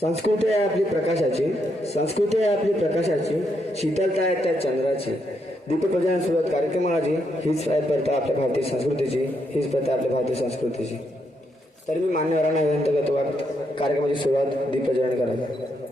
संस्कृती आहे आपली प्रकाशाची, संस्कृती आहे आपली प्रकाशाची, शीतलता आहे त्या चंद्राची. दीपप्रज्वलन सुरुवात कार्यक्रमाची, हीच आहे प्रथा आपल्या भारतीय संस्कृतीची, हीच प्रथा आपल्या भारतीय संस्कृतीची. तर मी मान्यवरांना विनंती करतो कार्यक्रमाची सुरुवात दीपप्रज्वलन करायला.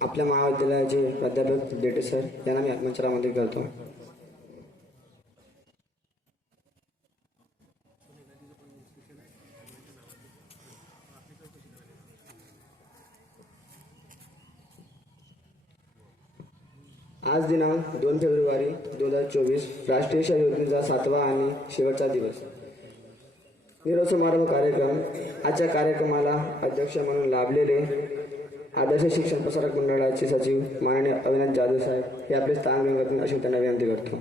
आपल्या महाविद्यालयाचे प्राध्यापक देठे सर यांना मी मंचामध्ये करतो. आज दिनांक 2 फेब्रुवारी 2024 राष्ट्रीय क्षय योजनेचा 7वा आणि शेवटचा दिवस. निरोप समारंभ कार्यक्रम. आजच्या कार्यक्रमाला अध्यक्ष म्हणून लाभलेले आदर्श शिक्षण प्रसारक मंडळाचे सचिव माननीय अविनाश जाधव साहेब हे आपले स्थान ग्रहण करतील अशी त्यांना विनंती करतो.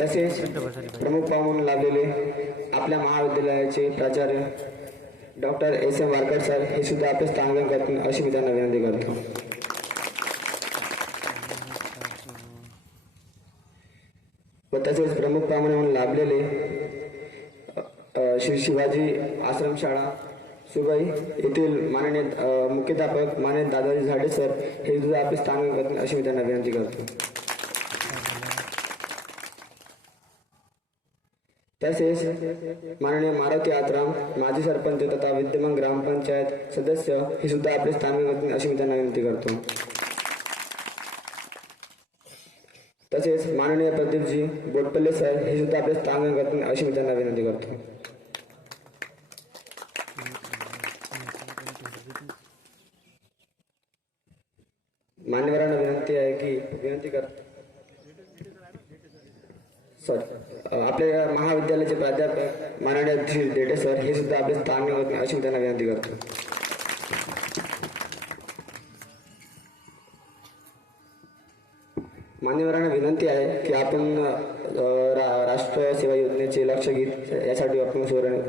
तसेच प्रमुख पाहुणे म्हणून लाभलेले आपल्या महाविद्यालयाचे प्राचार्य doctor S M Warkar sir हे सुद्धा आपले स्थान ग्रहण करतील अशी मी त्यांना विनंती करतो. व तसेच प्रमुख पाहुणे म्हणून लाभलेले श्री शिवाजी आश्रमशाळा सुबाई येथील माननीय मुख्याध्यापक माननीय दादाजी झाडे सर हे सुद्धा आपले स्थान ग्रहण करतील अशी मी त्यांना विनंती करतो. तसेच माननीय मारुती आत्राम माजी सरपंच तथा विद्यमान ग्रामपंचायत सदस्य हे सुद्धा आपले स्थान ग्रहण करतील अशी मी त्यांना विनंती करतो. तसेच माननीय प्रदीपजी बोटपल्ले सर हे सुद्धा आपले स्थान ग्रहण करतील अशी मी त्यांना विनंती करतो. मान्यवरांना विनंती आहे की आपल्या महाविद्यालयाचे प्राध्यापक माननीय श्री देठे सर हे सुद्धा आपले स्थान ग्रहण करतील अशी मी त्यांना विनंती करतो. मान्यवरांना विनंती आहे की आपण राष्ट्रीय सेवा योजनेचे लक्षगीत यासाठी आपण सुवर्ण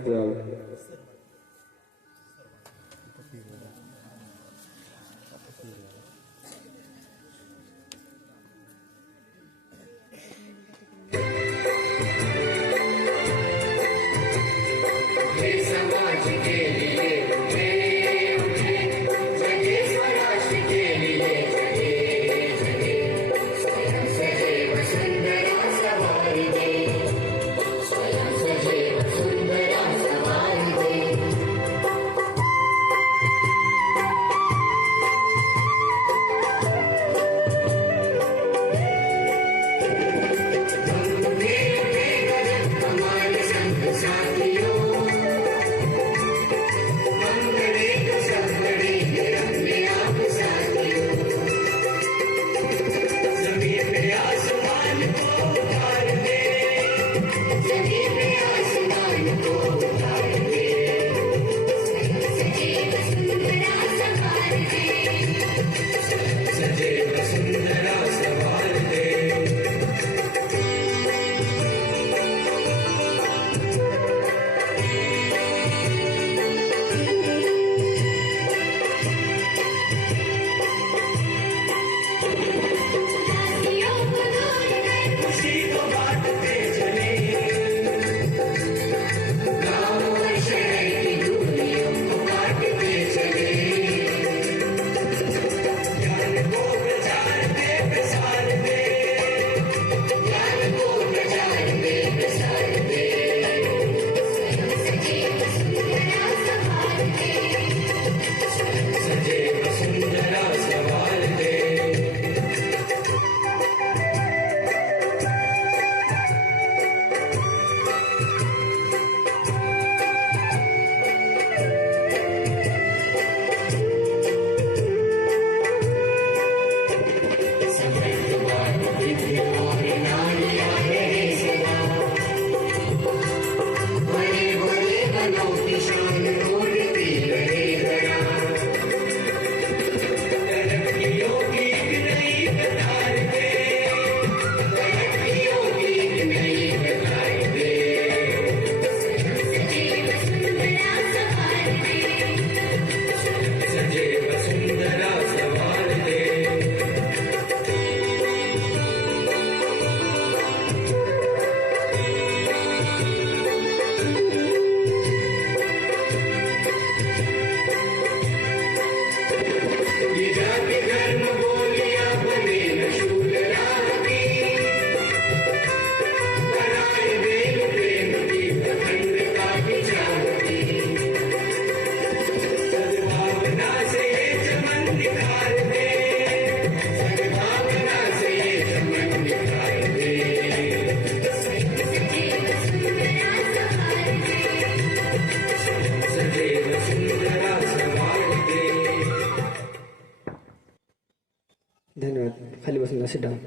sit down.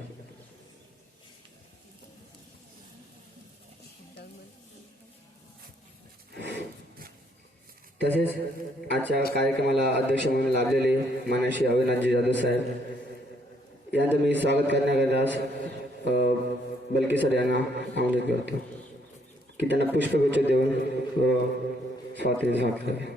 तसेच आजच्या कार्यक्रमाला अध्यक्ष म्हणून लाभलेले मानसी अविनाथजी जाधव साहेब यांचं मी स्वागत करण्याकरता बलके सर यांना आमंत्रित करतो की त्यांना पुष्पगुच्छ देऊन स्वागत करावे.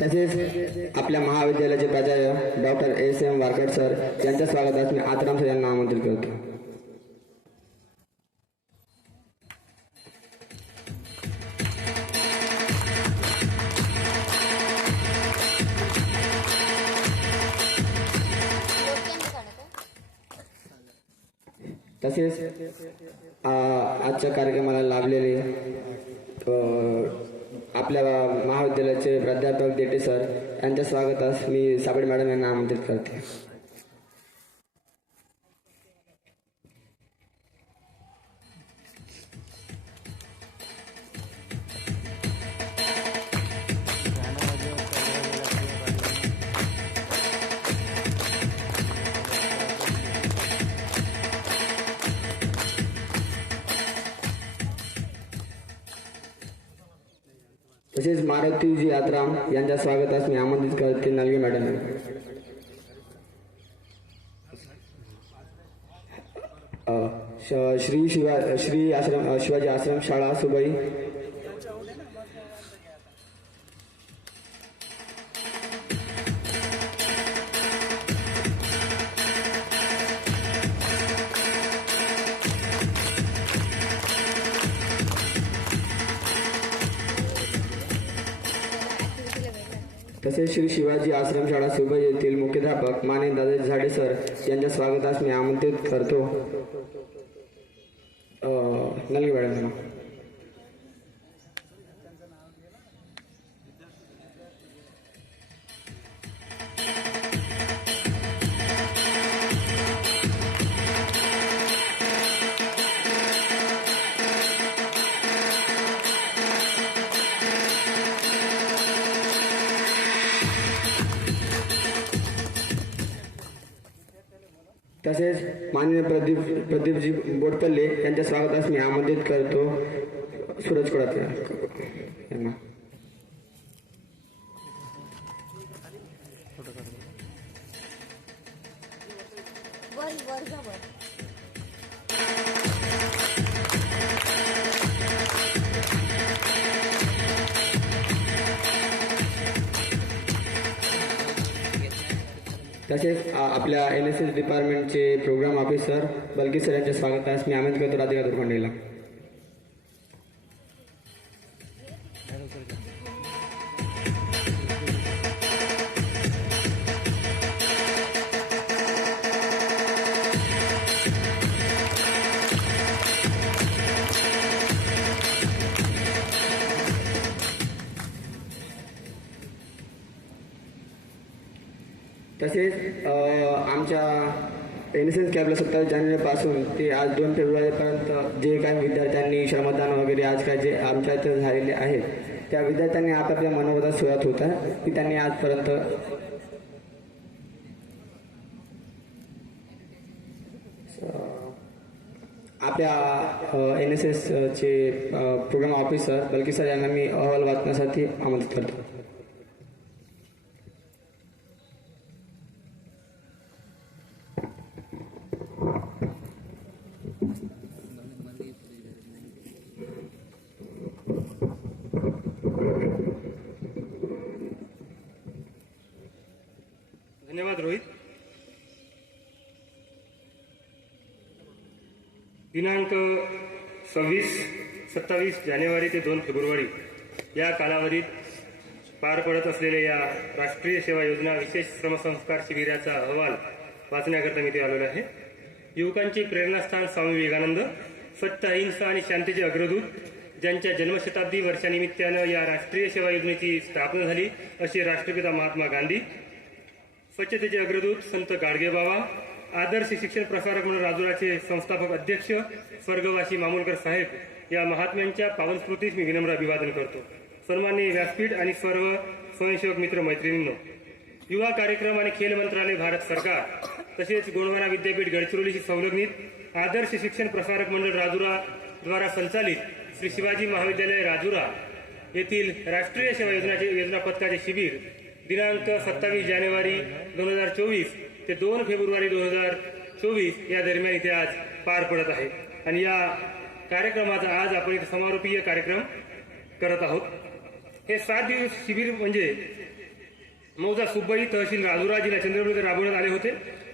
तसेच आपल्या महाविद्यालयाचे प्राचार्य डॉक्टर एस.एम. वारकड सर यांच्या स्वागतास मी आत्राम सर यांना आमंत्रित करतो. तसेच आजच्या कार्यक्रमाला लाभलेले आपल्या महाविद्यालयाचे प्राध्यापक देटे सर यांच्या स्वागतास मी साबळे मॅडम यांना आमंत्रित करते. तसेच मारुतीजी यात्राम यांच्या स्वागतास मी आमंत्रित करते नलगे मॅडम. श्री शिवाजी आश्रम शाळा सुबई. तसेच श्री शिवाजी आश्रम शाळा सुबई येथील मुख्याध्यापक माने दादाजी झाडे सर यांच्या स्वागतास मी आमंत्रित करतो नलगे मॅडम. तसेच माननीय प्रदीपजी बोटपल्ले यांच्या स्वागतास मी आमंत्रित करतो सूरज कोडाते यांना. तसेच आपल्या NSS डिपार्टमेंटचे प्रोग्राम ऑफिसर बलकी सर यांच्या स्वागतास मी आमंत्रित करतो राधिका दुर्खंडेला. तसेच आमच्या NSS कॅम्पला 27 जानेवारीपासून ते आज 2 फेब्रुवारीपर्यंत जे काही विद्यार्थ्यांनी श्रमदान वगैरे आज काय जे आमच्या इथे झालेले आहेत त्या विद्यार्थ्यांनी आपापल्या मनोगतात सुरुवात होता की त्यांनी आजपर्यंत आपल्या NSS चे प्रोग्राम ऑफिसर बलकी सर यांना मी अहवाल वाचण्यासाठी आमंत्रित करतो. धन्यवाद रोहित. दिनांक 27 जानेवारी ते 2 फेब्रुवारी या कालावधीत पार पडत असलेल्या या राष्ट्रीय सेवा योजना विशेष श्रमसंस्कार शिबिराचा अहवाल वाचण्याकरता मी ते आलेलो आहे. युवकांचे प्रेरणास्थान स्वामी विवेकानंद, सत्य, अहिंसा आणि शांतीचे अग्रदूत, ज्यांच्या जन्मशताब्दी वर्षानिमित्तानं या राष्ट्रीय सेवा योजनेची स्थापना झाली असे राष्ट्रपिता महात्मा गांधी, स्वच्छतेचे अग्रदूत संत गाडगेबाबा, आदर्श शिक्षण प्रसारक म्हणून राजुराचे संस्थापक अध्यक्ष स्वर्गवासी मामूलकर साहेब या महात्म्यांच्या पावन स्मृतीस मी विनम्र अभिवादन करतो. सन्माननीय व्यासपीठ आणि सर्व स्वयंसेवक मित्र मैत्रिणींनो, युवा कार्यक्रम आणि खेल मंत्रालय भारत सरकार तसेच गोंडवाना विद्यापीठ गडचिरोलीशी संलग्नित आदर्श शिक्षण प्रसारक मंडळ राजुरा द्वारा संचालित श्री शिवाजी महाविद्यालय राजुरा येथील राष्ट्रीय सेवा योजना पथकाचे शिबिर दिनांक 27 जानेवारी 2024 ते 2 फेब्रुवारी 2024 या दरम्यान इथे आज पार पडत आहे. आणि या कार्यक्रमाचा आज आपण इथे समारोपीय कार्यक्रम करत आहोत. हे 7 दिवस शिबिर म्हणजे मौजा सुब्बाई तहसील राजुरा जिल्हा चंद्रपूर येथे राबवण्यात आले होते.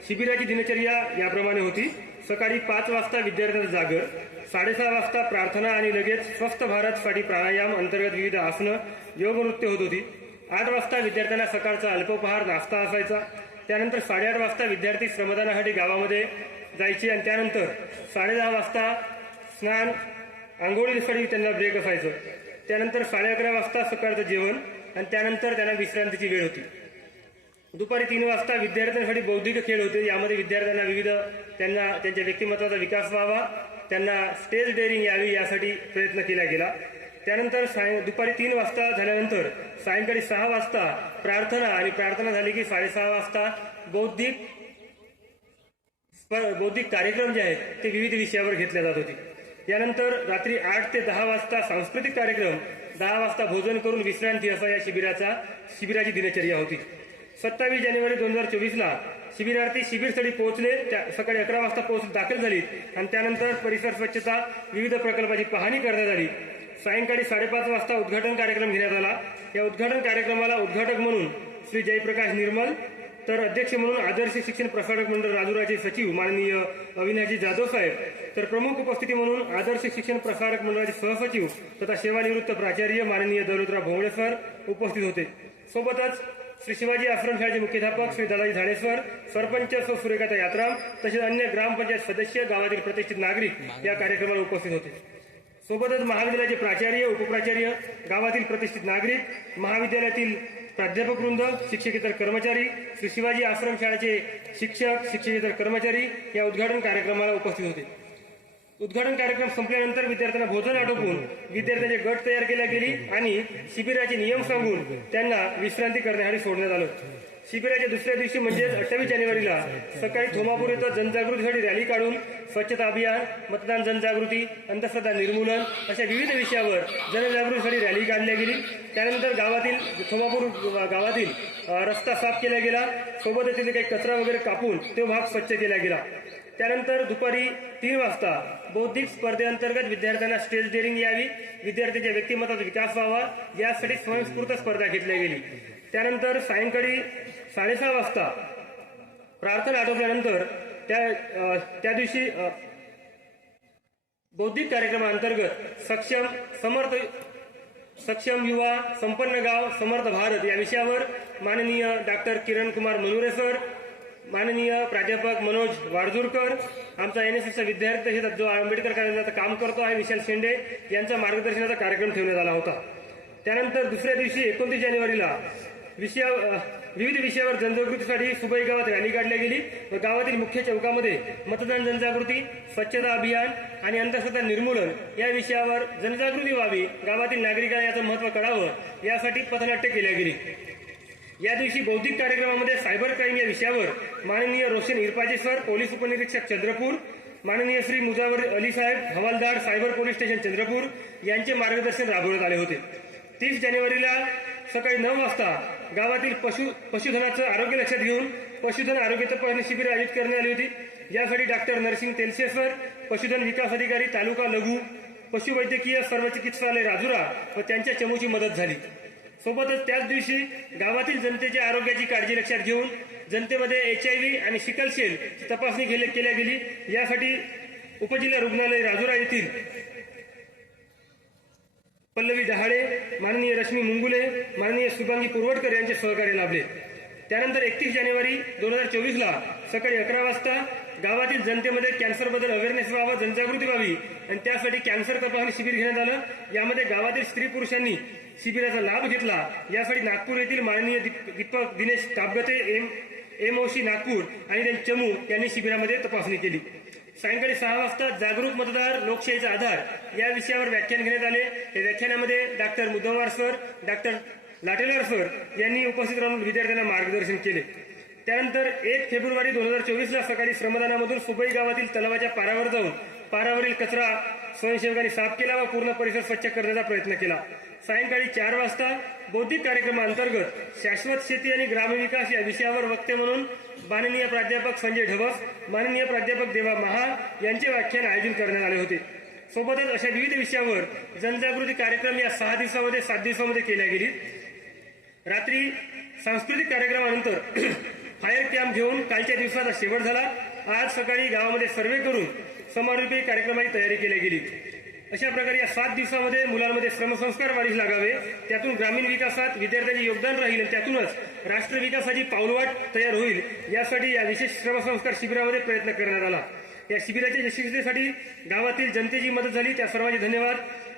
शिबिराची दिनचर्या याप्रमाणे होती. सकाळी 5 वाजता विद्यार्थ्यांचा जागर, 6:30 वाजता प्रार्थना आणि लगेच स्वस्थ भारत साठी प्राणायाम अंतर्गत विविध आसनं, योग नृत्य होत होती. 8 वाजता विद्यार्थ्यांना सकाळचा अल्पोपहार नाश्ता असायचा. त्यानंतर 8:30 वाजता विद्यार्थी श्रमदानासाठी गावामध्ये जायचे आणि त्यानंतर 10:30 वाजता स्नान आंघोळीसाठी त्यांना ब्रेक असायचं. त्यानंतर 11:30 वाजता सकाळचं जेवण आणि त्यानंतर त्यांना विश्रांतीची वेळ होती. दुपारी 3 वाजता विद्यार्थ्यांसाठी बौद्धिक खेळ होते. यामध्ये विद्यार्थ्यांना विविध त्यांच्या व्यक्तिमत्वाचा विकास व्हावा, त्यांना स्टेज डेअरिंग यावी यासाठी प्रयत्न केला गेला. त्यानंतर दुपारी 3 वाजता झाल्यानंतर सायंकाळी 6 वाजता प्रार्थना आणि प्रार्थना झाली की 6:30 वाजता बौद्धिक कार्यक्रम जे आहेत ते विविध विषयावर घेतले जात होते. यानंतर रात्री 8 ते 10 वाजता सांस्कृतिक कार्यक्रम, 10 वाजता भोजन करून विश्रांती असा या शिबिराची दिनचर्या होती. 27 जानेवारी 2024ला शिबिरार्थी शिबिरस्थळी पोहोचले. सकाळी 11 वाजता दाखल झाली आणि त्यानंतर परिसर स्वच्छता, विविध प्रकल्पाची पाहणी करण्यात आली. सायंकाळी 5:30 वाजता उद्घाटन कार्यक्रम घेण्यात आला. या उद्घाटन कार्यक्रमाला उद्घाटक म्हणून श्री जयप्रकाश निर्मल, तर अध्यक्ष म्हणून आदर्श शिक्षण प्रसारक मंडळ राजुराचे सचिव माननीय अविनाशजी जाधव साहेब, तर प्रमुख उपस्थिती म्हणून आदर्श शिक्षण प्रसारक मंडळाचे सहसचिव तथा सेवानिवृत्त प्राचार्य माननीय दौलतराव भोंगळे सर उपस्थित होते. सोबतच श्री शिवाजी आश्रम शाळेचे मुख्याध्यापक श्री दादाजी झाडेसर, सरपंच सौ सुरेखाता यात्राम तसेच अन्य ग्रामपंचायत सदस्य, गावातील प्रतिष्ठित नागरिक या कार्यक्रमाला उपस्थित होते. सोबतच महाविद्यालयाचे प्राचार्य, उपप्राचार्य, गावातील प्रतिष्ठित नागरिक, महाविद्यालयातील प्राध्यापक वृंद, शिक्षकेतर कर्मचारी, श्री शिवाजी आश्रम शाळेचे शिक्षक, शिक्षकेतर कर्मचारी या उद्घाटन कार्यक्रमाला उपस्थित होते. उद्घाटन कार्यक्रम संपल्यानंतर विद्यार्थ्यांना भोजन आटोपून विद्यार्थ्यांचे गट तयार केल्या गेली आणि शिबिराचे नियम सांगून त्यांना विश्रांती करण्यासाठी सोडण्यात आलं. शिबिराच्या दुसऱ्या दिवशी म्हणजेच 28 जानेवारीला सकाळी थोमापूर इथं जनजागृतीसाठी रॅली काढून स्वच्छता अभियान, मतदान जनजागृती, अंधश्रद्धा निर्मूलन अशा विविध विषयावर जनजागृतीसाठी रॅली काढली गेली. त्यानंतर थोमापूर गावातील रस्ता साफ केला गेला. सोबतच तिथे काही कचरा वगैरे कापून तो भाग स्वच्छ केला गेला. त्यानंतर दुपारी 3 वाजता बौद्धिक स्पर्धेअंतर्गत विद्यार्थ्यांना स्टेज डेअरिंग यावी, विद्यार्थ्यांच्या व्यक्तिमत्वाचा विकास व्हावा यासाठी स्वयंस्फूर्त स्पर्धा घेतल्या गेली. त्यानंतर सायंकाळी 6:30 वाजता प्रार्थना आटोपल्यानंतर त्या दिवशी बौद्धिक कार्यक्रमाअंतर्गत सक्षम युवा, संपन्न गाव, समर्थ भारत या विषयावर माननीय doctor Kiran Kumar manure sir, माननीय प्राध्यापक मनोज वारजूरकर, आमचा NSSचा विद्यार्थी तसेच जो आंबेडकर कॉलेजात काम करतो आहे विशाल शेंडे यांच्या मार्गदर्शनाचा कार्यक्रम ठेवण्यात आला होता. त्यानंतर दुसऱ्या दिवशी 29 जानेवारीला विविध विषयावर जनजागृतीसाठी सुबाई गावात रॅली काढली गेली व गावातील मुख्य चौकामध्ये मतदान जनजागृती, स्वच्छता अभियान आणि अंधश्रद्धा निर्मूलन या विषयावर जनजागृती व्हावी, गावातील नागरिकांना याचं महत्त्व कळावं यासाठी पथनाट्य केल्या गेली. या दिवशी बौद्धिक कार्यक्रमामध्ये सायबर क्राईम या विषयावर माननीय रोशन इरपाजे सर, पोलीस उपनिरीक्षक चंद्रपूर, माननीय श्री मुजावर अली साहेब, हवालदार सायबर पोलीस स्टेशन चंद्रपूर यांचे मार्गदर्शन राबवण्यात आले होते. 30 जानेवारीला सकाळी 9 वाजता गावातील पशुधनाचं आरोग्य लक्षात घेऊन पशुधन आरोग्य तपासणी शिबिर आयोजित करण्यात आली होती. यासाठी डॉक्टर नरसिंग तेलसे सर, पशुधन विकास अधिकारी तालुका लघु पशुवैद्यकीय सर्व चिकित्सालय राजुरा व त्यांच्या चमूची मदत झाली. सोबतच त्याच दिवशी गावातील जनतेच्या आरोग्याची काळजी लक्षात घेऊन जनतेमध्ये HIV आणि सिकल सेल तपासणी केल्या गेली. यासाठी उपजिल्हा रुग्णालय राजुरा येथील पल्लवी दहाडे, माननीय रश्मी मुंगुले, माननीय शुभांगी पुरवटकर यांचे सहकार्य लाभले. त्यानंतर 31 जानेवारी 2024ला सकाळी 11 वाजता गावातील जनतेमध्ये कॅन्सरबद्दल अवेअरनेस व्हावा, जनजागृती व्हावी आणि त्यासाठी कॅन्सर तपासणी शिबिर घेण्यात आलं. यामध्ये गावातील स्त्री पुरुषांनी शिबिराचा लाभ घेतला. यासाठी नागपूर येथील माननीय दीपक दिनेश कापगते एमओसी नागपूर आणि त्यांनी चमू यांनी शिबिरामध्ये तपासणी केली. सायंकाळी 6 वाजता जागरूक मतदार लोकशाहीचा आधार या विषयावर व्याख्यान घेण्यात आले. या व्याख्यानामध्ये doctor Muddamwar sir, doctor लाटेलवार sir यांनी उपस्थित राहून विद्यार्थ्यांना मार्गदर्शन केले. त्यानंतर 1 फेब्रुवारी 2024 ला सकाळी श्रमदानामधून सुबई गावातील तलावाच्या पारावर जाऊन पारावरील कचरा स्वयंसेवकांनी साफ केला व पूर्ण परिसर स्वच्छ करण्याचा प्रयत्न केला. सायंकाळी 4 वाजता बौद्धिक कार्यक्रमाअंतर्गत शाश्वत शेती आणि ग्रामविकास या विषयावर वक्ते म्हणून माननीय प्राध्यापक संजय ढबस, माननीय प्राध्यापक देवा महार यांचे व्याख्यान आयोजित करण्यात आले होते. सोबतच अशा विविध विषयावर जनजागृती कार्यक्रम या 7 दिवसामध्ये केल्या गेली. रात्री सांस्कृतिक कार्यक्रमानंतर फायर कॅम्प घेऊन कालच्या दिवसाचा शेवट झाला. आज सकाळी गावामध्ये सर्वे करून समारोपी कार्यक्रमाची तयारी केली गेली. अशा प्रकारे या 7 दिवसामध्ये मुलांमध्ये श्रमसंस्कार वाढीस लागावे, त्यातून ग्रामीण विकासात विद्यार्थ्यांचे योगदान राहील आणि त्यातूनच राष्ट्र विकासाची पाऊलवाट तयार होईल, यासाठी या विशेष श्रमसंस्कार शिबिरामध्ये प्रयत्न करण्यात आला. या शिबिराच्या यशस्वीतेसाठी गावातील जनतेची मदत झाली, त्या सर्वांचे धन्यवाद.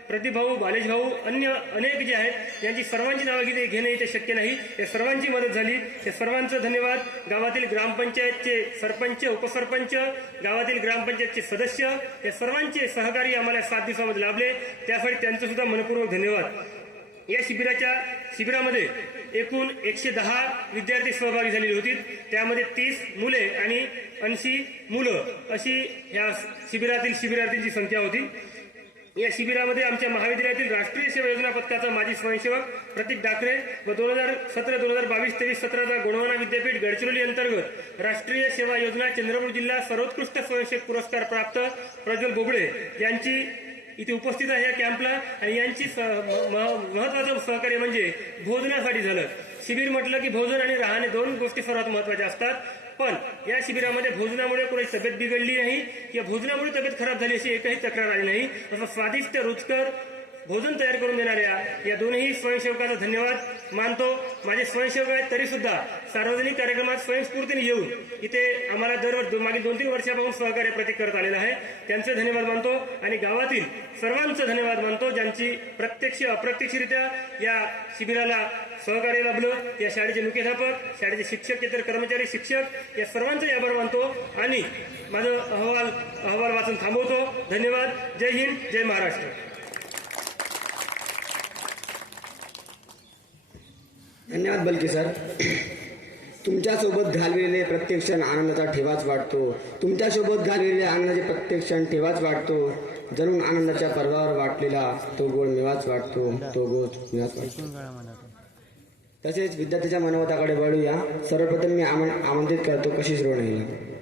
प्रदीप भाऊ, बालेश भाऊ, अन्य अनेक जे आहेत यांची सर्वांची नावं घेणे इथे शक्य नाही. या सर्वांची मदत झाली, त्या सर्वांचं धन्यवाद. गावातील ग्रामपंचायतचे सरपंच, उपसरपंच, गावातील ग्रामपंचायतचे सदस्य या सर्वांचे सहकार्य आम्हाला 7 दिवसामध्ये लाभले, त्यासाठी त्यांचं सुद्धा मनपूर्वक धन्यवाद. या शिबिरामध्ये एकूण 110 विद्यार्थी सहभागी झालेली होती. त्यामध्ये 30 मुले आणि 80 मुलं अशी या शिबिरातील शिबिरार्थींची संख्या होती. या शिबिरामध्ये आमच्या महाविद्यालयातील राष्ट्रीय सेवा योजना पथकाचा माजी स्वयंसेवक प्रतीक डाकरे व 2017-2022-23 सत्राचा गोंडवाना विद्यापीठ गडचिरोली अंतर्गत राष्ट्रीय सेवा योजना चंद्रपूर जिल्हा सर्वोत्कृष्ट स्वयंसेवक पुरस्कार प्राप्त प्रज्वल बोबडे यांची इथे उपस्थित आहे या कॅम्पला. आणि यांची महत्वाचं सहकार्य म्हणजे भोजनासाठी झालं. शिबिर म्हटलं की भोजन आणि राहणे 2 गोष्टी सर्वात महत्वाच्या असतात. पण या शिबिरामध्ये भोजनामुळे कोणाची तब्येत बिघडली नाही किंवा भोजनामुळे तब्येत खराब झाली अशी एकही तक्रार आली नाही. असं स्वादिष्ट रुचकर भोजन तयार करून देणाऱ्या या दोन्ही स्वयंसेवकांचा धन्यवाद मानतो. माझे स्वयंसेवक आहेत तरी सुद्धा सार्वजनिक कार्यक्रमात स्वयंस्फूर्तीने येऊन इथे आम्हाला मागील 2-3 वर्षापासून सहकार्य प्रतीक करत आलेलं आहे, त्यांचे धन्यवाद मानतो. आणि गावातील सर्वांचं धन्यवाद मानतो ज्यांची प्रत्यक्ष अप्रत्यक्षरित्या या शिबिराला सहकार्य लाभलं. या शाळेचे मुख्याध्यापक, शाळेचे शिक्षक, इतर कर्मचारी, शिक्षक या सर्वांचा आभार मानतो आणि माझं अहवाल वाचन थांबवतो. धन्यवाद. जय हिंद, जय महाराष्ट्र. धन्यवाद बलके सर. तुमच्यासोबत घालविलेले प्रत्येक क्षण आनंदाचा ठेवाच वाटतो. तुमच्यासोबत घालविलेले आनंदाचे प्रत्येक क्षण ठेवाच वाटतो. जणून आनंदाच्या पर्वावर वाटलेला तो गोड मेवाच वाटतो, तो गोड मेवाच वाटतो. तसेच विद्यार्थ्याच्या मानवताकडे वळूया. सर्वप्रथम मी आमंत्रित करतो कशिश रोहणेला.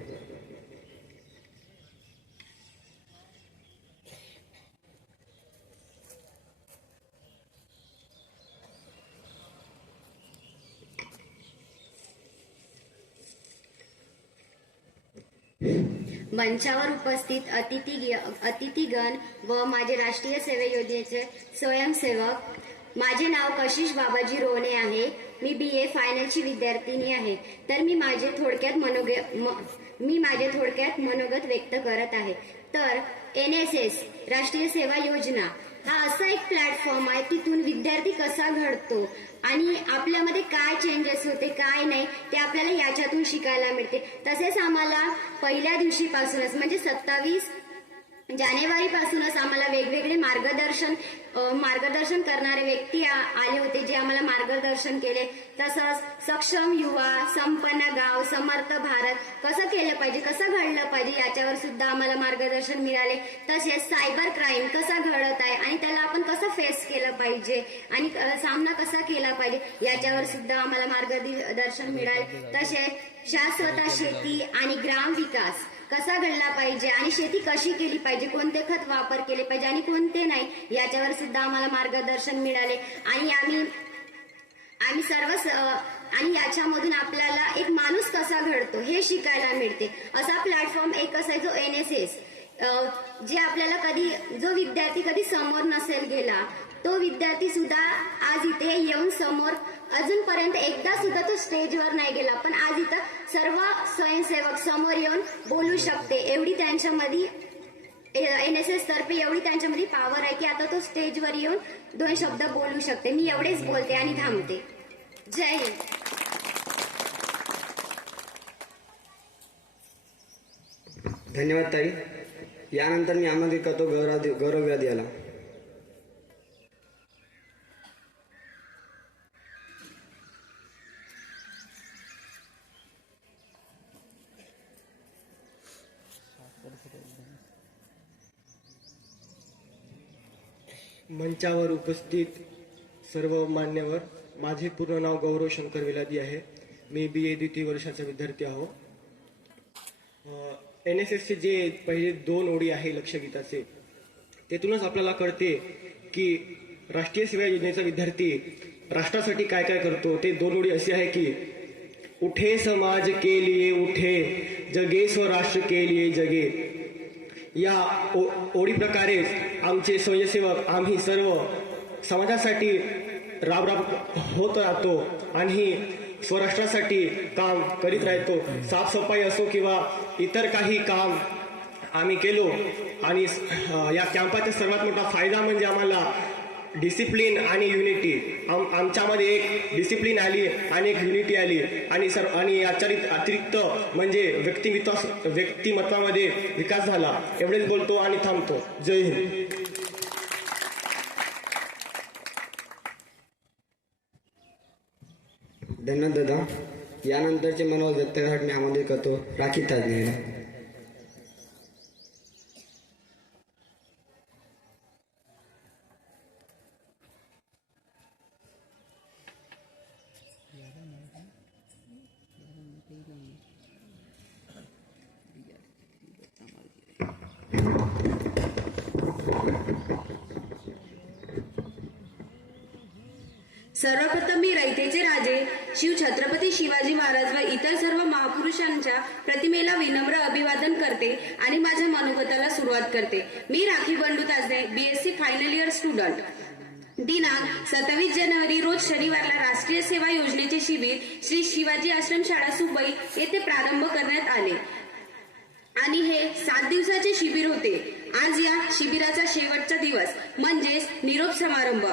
मंचावर उपस्थित अतिथीगण व माझे राष्ट्रीय सेवा योजनेचे स्वयंसेवक, माझे नाव कशिश बाबाजी रोहणे आहे. मी BA फायनलची विद्यार्थिनी आहे. तर मी माझे थोडक्यात मनोगत व्यक्त करत आहे. तर NSS राष्ट्रीय सेवा योजना हा असा एक प्लॅटफॉर्म आहे, तिथून विद्यार्थी कसा घडतो आणि आपल्यामध्ये काय चेंजेस होते, काय नाही, ते आपल्याला याच्यातून शिकायला मिळते. तसेच आम्हाला पहिल्या दिवशीपासूनच म्हणजे 27 जानेवारीपासूनच आम्हाला वेगवेगळे मार्गदर्शन करणारे व्यक्ती आले होते, जे आम्हाला मार्गदर्शन केले. तसंच सक्षम युवा, संपन्न गाव, समर्थ भारत कसं केलं पाहिजे, कसं घडलं पाहिजे याच्यावर सुद्धा आम्हाला मार्गदर्शन मिळाले. तसेच सायबर क्राईम कसा घडत आहे आणि त्याला आपण कसं फेस केलं पाहिजे आणि सामना कसा केला पाहिजे याच्यावर सुद्धा आम्हाला मार्गदर्शन मिळाले. तसेच शाश्वत शेती आणि ग्राम विकास कसा घडला पाहिजे आणि शेती कशी केली पाहिजे, कोणते खत वापर केले पाहिजे आणि कोणते नाही याच्यावर सुद्धा आम्हाला मार्गदर्शन मिळाले. आणि आम्ही सर्व आणि याच्यामधून आपल्याला एक माणूस कसा घडतो हे शिकायला मिळते. असा प्लॅटफॉर्म एकच आहे जो NSS, जे आपल्याला जो विद्यार्थी कधी समोर नसेल गेला तो विद्यार्थी सुद्धा आज इथे येऊन समोर अजूनपर्यंत एकदा सुद्धा तो स्टेजवर नाही गेला, पण आज इथं सर्व स्वयंसेवक समोर येऊन बोलू शकते. एवढी त्यांच्यामध्ये NSS तर्फे एवढी त्यांच्यामध्ये पॉवर आहे की आता तो स्टेजवर येऊन 2 शब्द बोलू शकते. मी एवढेच बोलते आणि थांबते. जय हिंद. धन्यवाद ताई. यानंतर मी आमंत्रित करतो गौरव याला. मंचावर उपस्थित सर्व मान्यवर, माझे पूर्ण नाव गौरव शंकर विलादी आहे. मी BA द्वितीय वर्षाचा विद्यार्थी आहो. NSSचे जे पहिले 2 ओळी आहे लक्षगीताचे, त्यातूनच आपल्याला कळते की राष्ट्रीय सेवा योजनेचा विद्यार्थी राष्ट्रासाठी काय काय करतो. ते 2 ओळी असे आहे की उठे समाज के लिए उठे, जगे स्वराष्ट्र के लिए जगे. या ओळी प्रकारे आमचे स्वयंसेवक आम्ही सर्व समाजासाठी राबराब होत राहतो आणि स्वराष्ट्रासाठी काम करीत राहतो. साफसफाई असो किंवा इतर काही काम आम्ही केलो. आणि या कॅम्पाचा सर्वात मोठा फायदा म्हणजे आम्हाला डिसिप्लिन आणि युनिटी. आमच्यामध्ये एक डिसिप्लिन आली आणि एक युनिटी आली आणि याच्या अतिरिक्त म्हणजे व्यक्तिमत्वामध्ये विकास झाला. एवढेच बोलतो आणि थांबतो. जय हिंद. धन्यवाद दादा. यानंतरचे मनोगत व्यक्त करण्यासाठी मी आमंत्रित करतो राखी ताजनेला. सर्वप्रथम मी रयतेचे राजे शिव छत्रपती शिवाजी महाराज व इतर सर्व महापुरुषांच्या प्रतिमेला विनम्र अभिवादन करते आणि माझ्या मनोगताला सुरुवात करते. मी Rakhi Bandu Tajne, BSc final year student. दिनांक 27 जानेवारी रोज शनिवारला राष्ट्रीय सेवा योजनेचे शिबिर श्री शिवाजी आश्रमशाळा सुबई येथे प्रारंभ करण्यात आले आणि हे 7 दिवसाचे शिबिर होते. आज या शिबिराचा शेवटचा दिवस म्हणजेच निरोप समारंभ.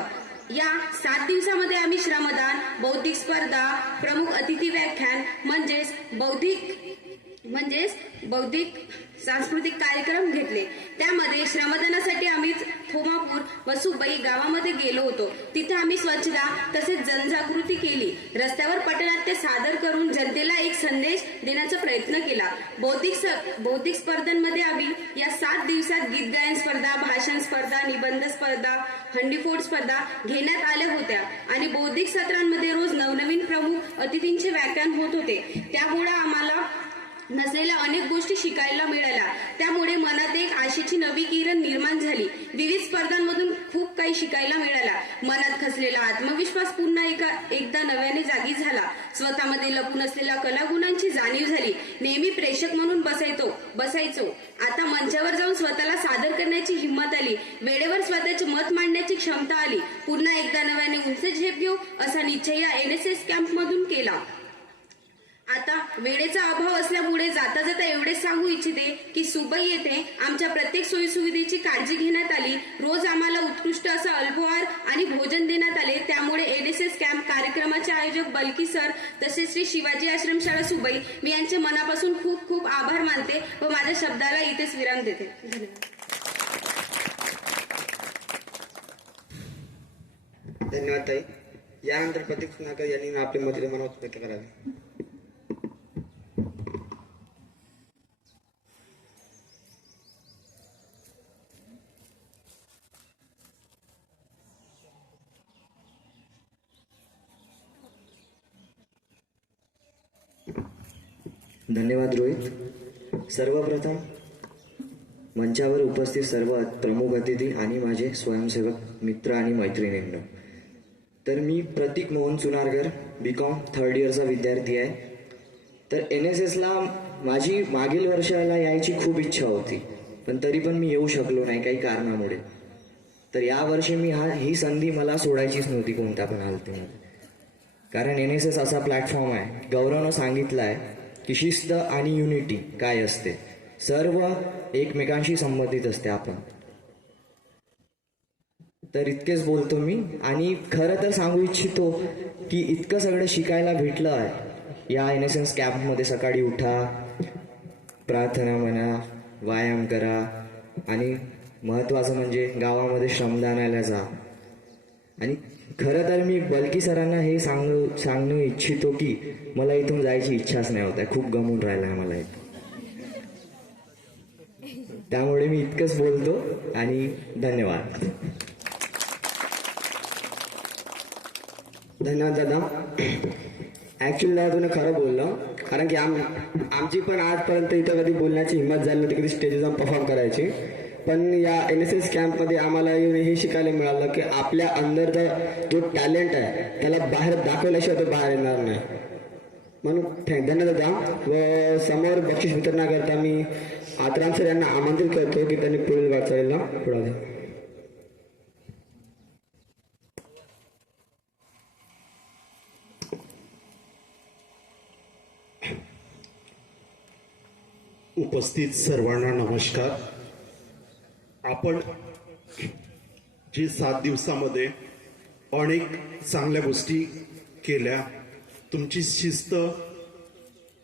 या 7 दिवसामध्ये आम्ही श्रमदान, बौद्धिक स्पर्धा, प्रमुख अतिथी व्याख्यान म्हणजेच बौद्धिक सांस्कृतिक कार्यक्रम घेतले. त्यामध्ये श्रमदानासाठी आम्ही थोमापूर व सुबई गावामध्ये गेलो होतो. तिथे आम्ही स्वच्छता तसेच जनजागृती केली. रस्त्यावर पटनाट्य सादर करून जनतेला एक संदेश देण्याचा प्रयत्न केला. बौद्धिक स्पर्धांमध्ये आम्ही या 7 दिवसात गीत गायन स्पर्धा, भाषण स्पर्धा, निबंध स्पर्धा, हंडीफोड स्पर्धा घेण्यात आल्या होत्या आणि बौद्धिक सत्रांमध्ये रोज नवनवीन प्रमुख अतिथींचे व्याख्यान होत होते. त्यामुळे आम्हाला नसलेल्या अनेक गोष्टी शिकायला मिळाल्या. त्यामुळे मनात एक आशेची नवी किरण निर्माण झाली. विविध स्पर्धांमधून खूप काही शिकायला मिळाला. मनात खचलेला आत्मविश्वास पुन्हा एकदा नव्याने जागी झाला. स्वतःमध्ये लपून असलेल्या कलागुणांची जाणीव झाली. नेहमी प्रेक्षक म्हणून बसायचो. आता मंचावर जाऊन स्वतःला सादर करण्याची हिंमत आली. वेळेवर स्वतःचे मत मांडण्याची क्षमता आली. पुन्हा एकदा नव्याने उंच झेप घेऊ असा निश्चय या NSS कॅम्प मधून केला. आता वेळेचा अभाव असल्यामुळे जाता जाता एवढेच सांगू इच्छिते की सुबई येथे आमच्या प्रत्येक सोयीसुविधेची काळजी घेण्यात आली. रोज आम्हाला उत्कृष्ट असा अल्पोहार आणि भोजन देण्यात आले. त्यामुळे NSS कॅम्प कार्यक्रमाचे आयोजक बलकी सर तसेच श्री शिवाजी आश्रमशाळा सुबई मी यांचे मनापासून खूप खूप आभार मानते व माझ्या शब्दाला इथेच विराम देते. धन्यवाद ताई. यानंतर प्रतीक सुनाकर यांनी आपले मत मनोगत व्यक्त करावे. धन्यवाद रोहित. सर्वप्रथम मंचावर उपस्थित सर्व प्रमुख अतिथी आणि माझे स्वयंसेवक मित्र आणि मैत्रिणींनो, तर मी प्रतीक मोहन चुनारकर BCom 3rd इयरचा विद्यार्थी आहे. तर NSSला माझी मागील वर्षाला यायची खूप इच्छा होती, पण तरी पण मी येऊ शकलो नाही काही कारणामुळे. तर यावर्षी ही संधी मला सोडायचीच नव्हती कोणत्या पण हालतीमध्ये. कारण NSS असा प्लॅटफॉर्म आहे, गौरवनं सांगितलं आहे की शिस्त आणि युनिटी काय असते, सर्व एकमेकांशी संबंधित असते. आपण तर इतकेच बोलतो मी. आणि खरं तर सांगू इच्छितो की इतकं सगळं शिकायला भेटलं आहे या NSS कॅम्पमध्ये. सकाळी उठा, प्रार्थना म्हणा, व्यायाम करा आणि महत्त्वाचं म्हणजे गावामध्ये श्रमदानाला जा. आणि खरं तर मी बलकी सरांना हे सांगणं इच्छितो की मला इथून जायची इच्छाच नाही होत आहे, खूप गमून राहिला आहे मला इथं. त्यामुळे मी इतकंच बोलतो आणि धन्यवाद. धन्यवाद दादा. ॲक्च्युली दादा तुम्ही खरं बोललं, कारण की आमची पण आजपर्यंत इथं कधी बोलण्याची हिंमत झाली नव्हती, कधी स्टेजवर जाऊन परफॉर्म करायची. पण या NSS कॅम्पमध्ये आम्हाला येऊन हे शिकायला मिळालं की आपल्या अंदरचा जो टॅलेंट आहे त्याला बाहेर दाखवल्याशिवाय तो बाहेर येणार नाही. म्हणून धन्यवाद दादा. व समोर बक्षीस वितरणाकरता मी आत्राम सर यांना आमंत्रित करतो की त्यांनी पुढील वाटचालीला पुढे द्या. उपस्थित सर्वांना नमस्कार. आपण जे 7 दिवसामध्ये अनेक चांगल्या गोष्टी केल्या, तुमची शिस्त,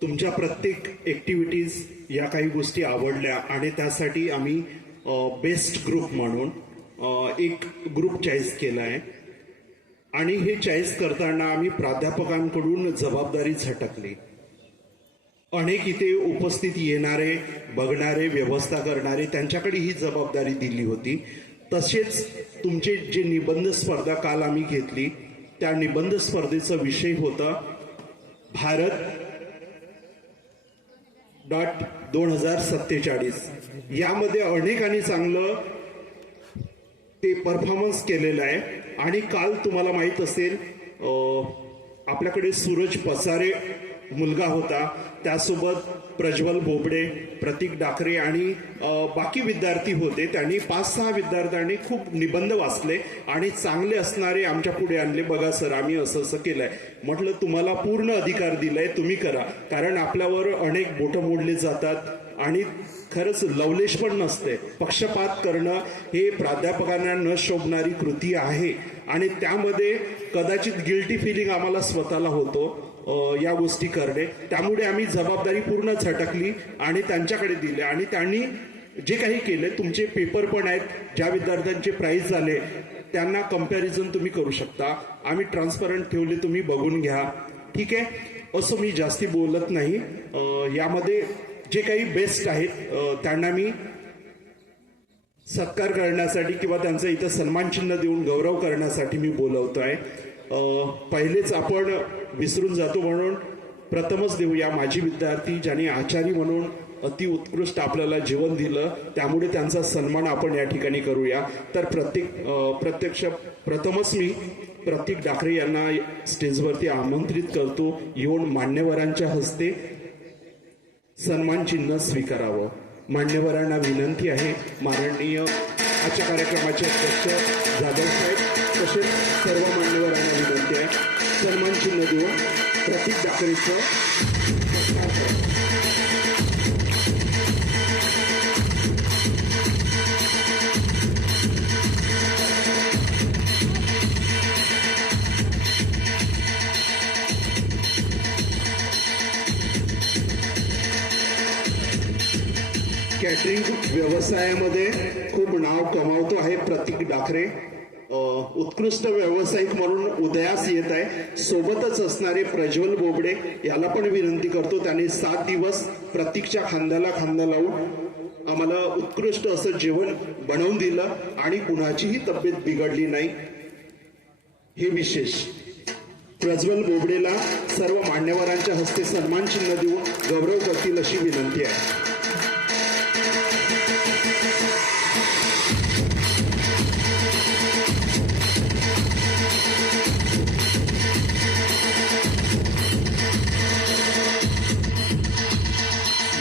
तुमच्या प्रत्येक ॲक्टिव्हिटीज या काही गोष्टी आवडल्या आणि त्यासाठी आम्ही बेस्ट ग्रुप म्हणून एक ग्रुप चॉईस केला आहे. आणि हे चॉईस करताना आम्ही प्राध्यापकांकडून जबाबदारी झटकली. अनेक इथे उपस्थित येणारे, बघणारे, व्यवस्था करणारे त्यांच्याकडे ही जबाबदारी दिली होती. तसेच तुमचे जे निबंध स्पर्धा काल आम्ही घेतली, त्या निबंध स्पर्धेचा विषय होता भारत.2047. यामध्ये अनेकांनी चांगलं ते परफॉर्मन्स केलेलं आहे. आणि काल तुम्हाला माहीत असेल आपल्याकडे सूरज पसारे मुलगा होता, त्यासोबत प्रज्वल बोबडे, प्रतीक डाकरे आणि बाकी विद्यार्थी होते. त्यांनी 5-6 विद्यार्थ्यांनी खूप निबंध वाचले आणि चांगले असणारे आमच्या पुढे आणले. बघा सर, आम्ही असं असं केलंय. म्हटलं तुम्हाला पूर्ण अधिकार दिलाय, तुम्ही करा. कारण आपल्यावर अनेक बोटं मोडले जातात आणि खरंच लवलेश पण नसते. पक्षपात करणं हे प्राध्यापकांना न शोभणारी कृती आहे आणि त्यामध्ये कदाचित गिल्टी फिलिंग आम्हाला स्वतःला होतो या गोष्टी करणे. त्यामुळे आम्ही जबाबदारी पूर्ण झटकली आणि त्यांच्याकडे दिले आणि त्यांनी जे काही केले, तुमचे पेपर पण आहेत, ज्या विद्यार्थ्यांचे प्राइज झाले त्यांना कंपॅरिझन तुम्ही करू शकता. आम्ही ट्रान्सपरंट ठेवले, तुम्ही बघून घ्या. ठीक आहे, असं मी जास्ती बोलत नाही. यामध्ये जे काही बेस्ट आहेत त्यांना मी सत्कार करण्यासाठी किंवा त्यांचं इथं सन्मान चिन्ह देऊन गौरव करण्यासाठी मी बोलवतोय. पहिलेच आपण विसरून जातो म्हणून प्रथमच देऊया. माजी विद्यार्थी ज्यांनी आचारी म्हणून अति उत्कृष्ट आपल्याला जीवन दिलं, त्यामुळे त्यांचा सन्मान आपण या ठिकाणी करूया. तर प्रथमच मी प्रतीक डाकरे यांना स्टेजवरती आमंत्रित करतो. येऊन मान्यवरांच्या हस्ते सन्मान चिन्ह स्वीकारावं. मान्यवरांना विनंती आहे. माननीय आजच्या कार्यक्रमाचे अध्यक्ष जाधव साहेब तसेच सर्व मान्यवरांना विनंती आहे, सन्मान चिन्ह देऊन प्रतीक डाकरेचं कॅटरिंग व्यवसायामध्ये खूप नाव कमावतो आहे प्रतीक डाकरे. उत्कृष्ट व्यावसायिक म्हणून उदयास येत आहे. सोबतच असणारे प्रज्वल बोबडे याला पण विनंती करतो. त्याने 7 दिवस प्रतीकच्या खांद्याला खांदा लावून आम्हाला उत्कृष्ट असं जेवण बनवून दिलं आणि कुणाचीही तब्येत बिघडली नाही, हे विशेष. प्रज्वल बोबडेला सर्व मान्यवरांच्या हस्ते सन्मान चिन्ह देऊन गौरव करतील अशी विनंती आहे.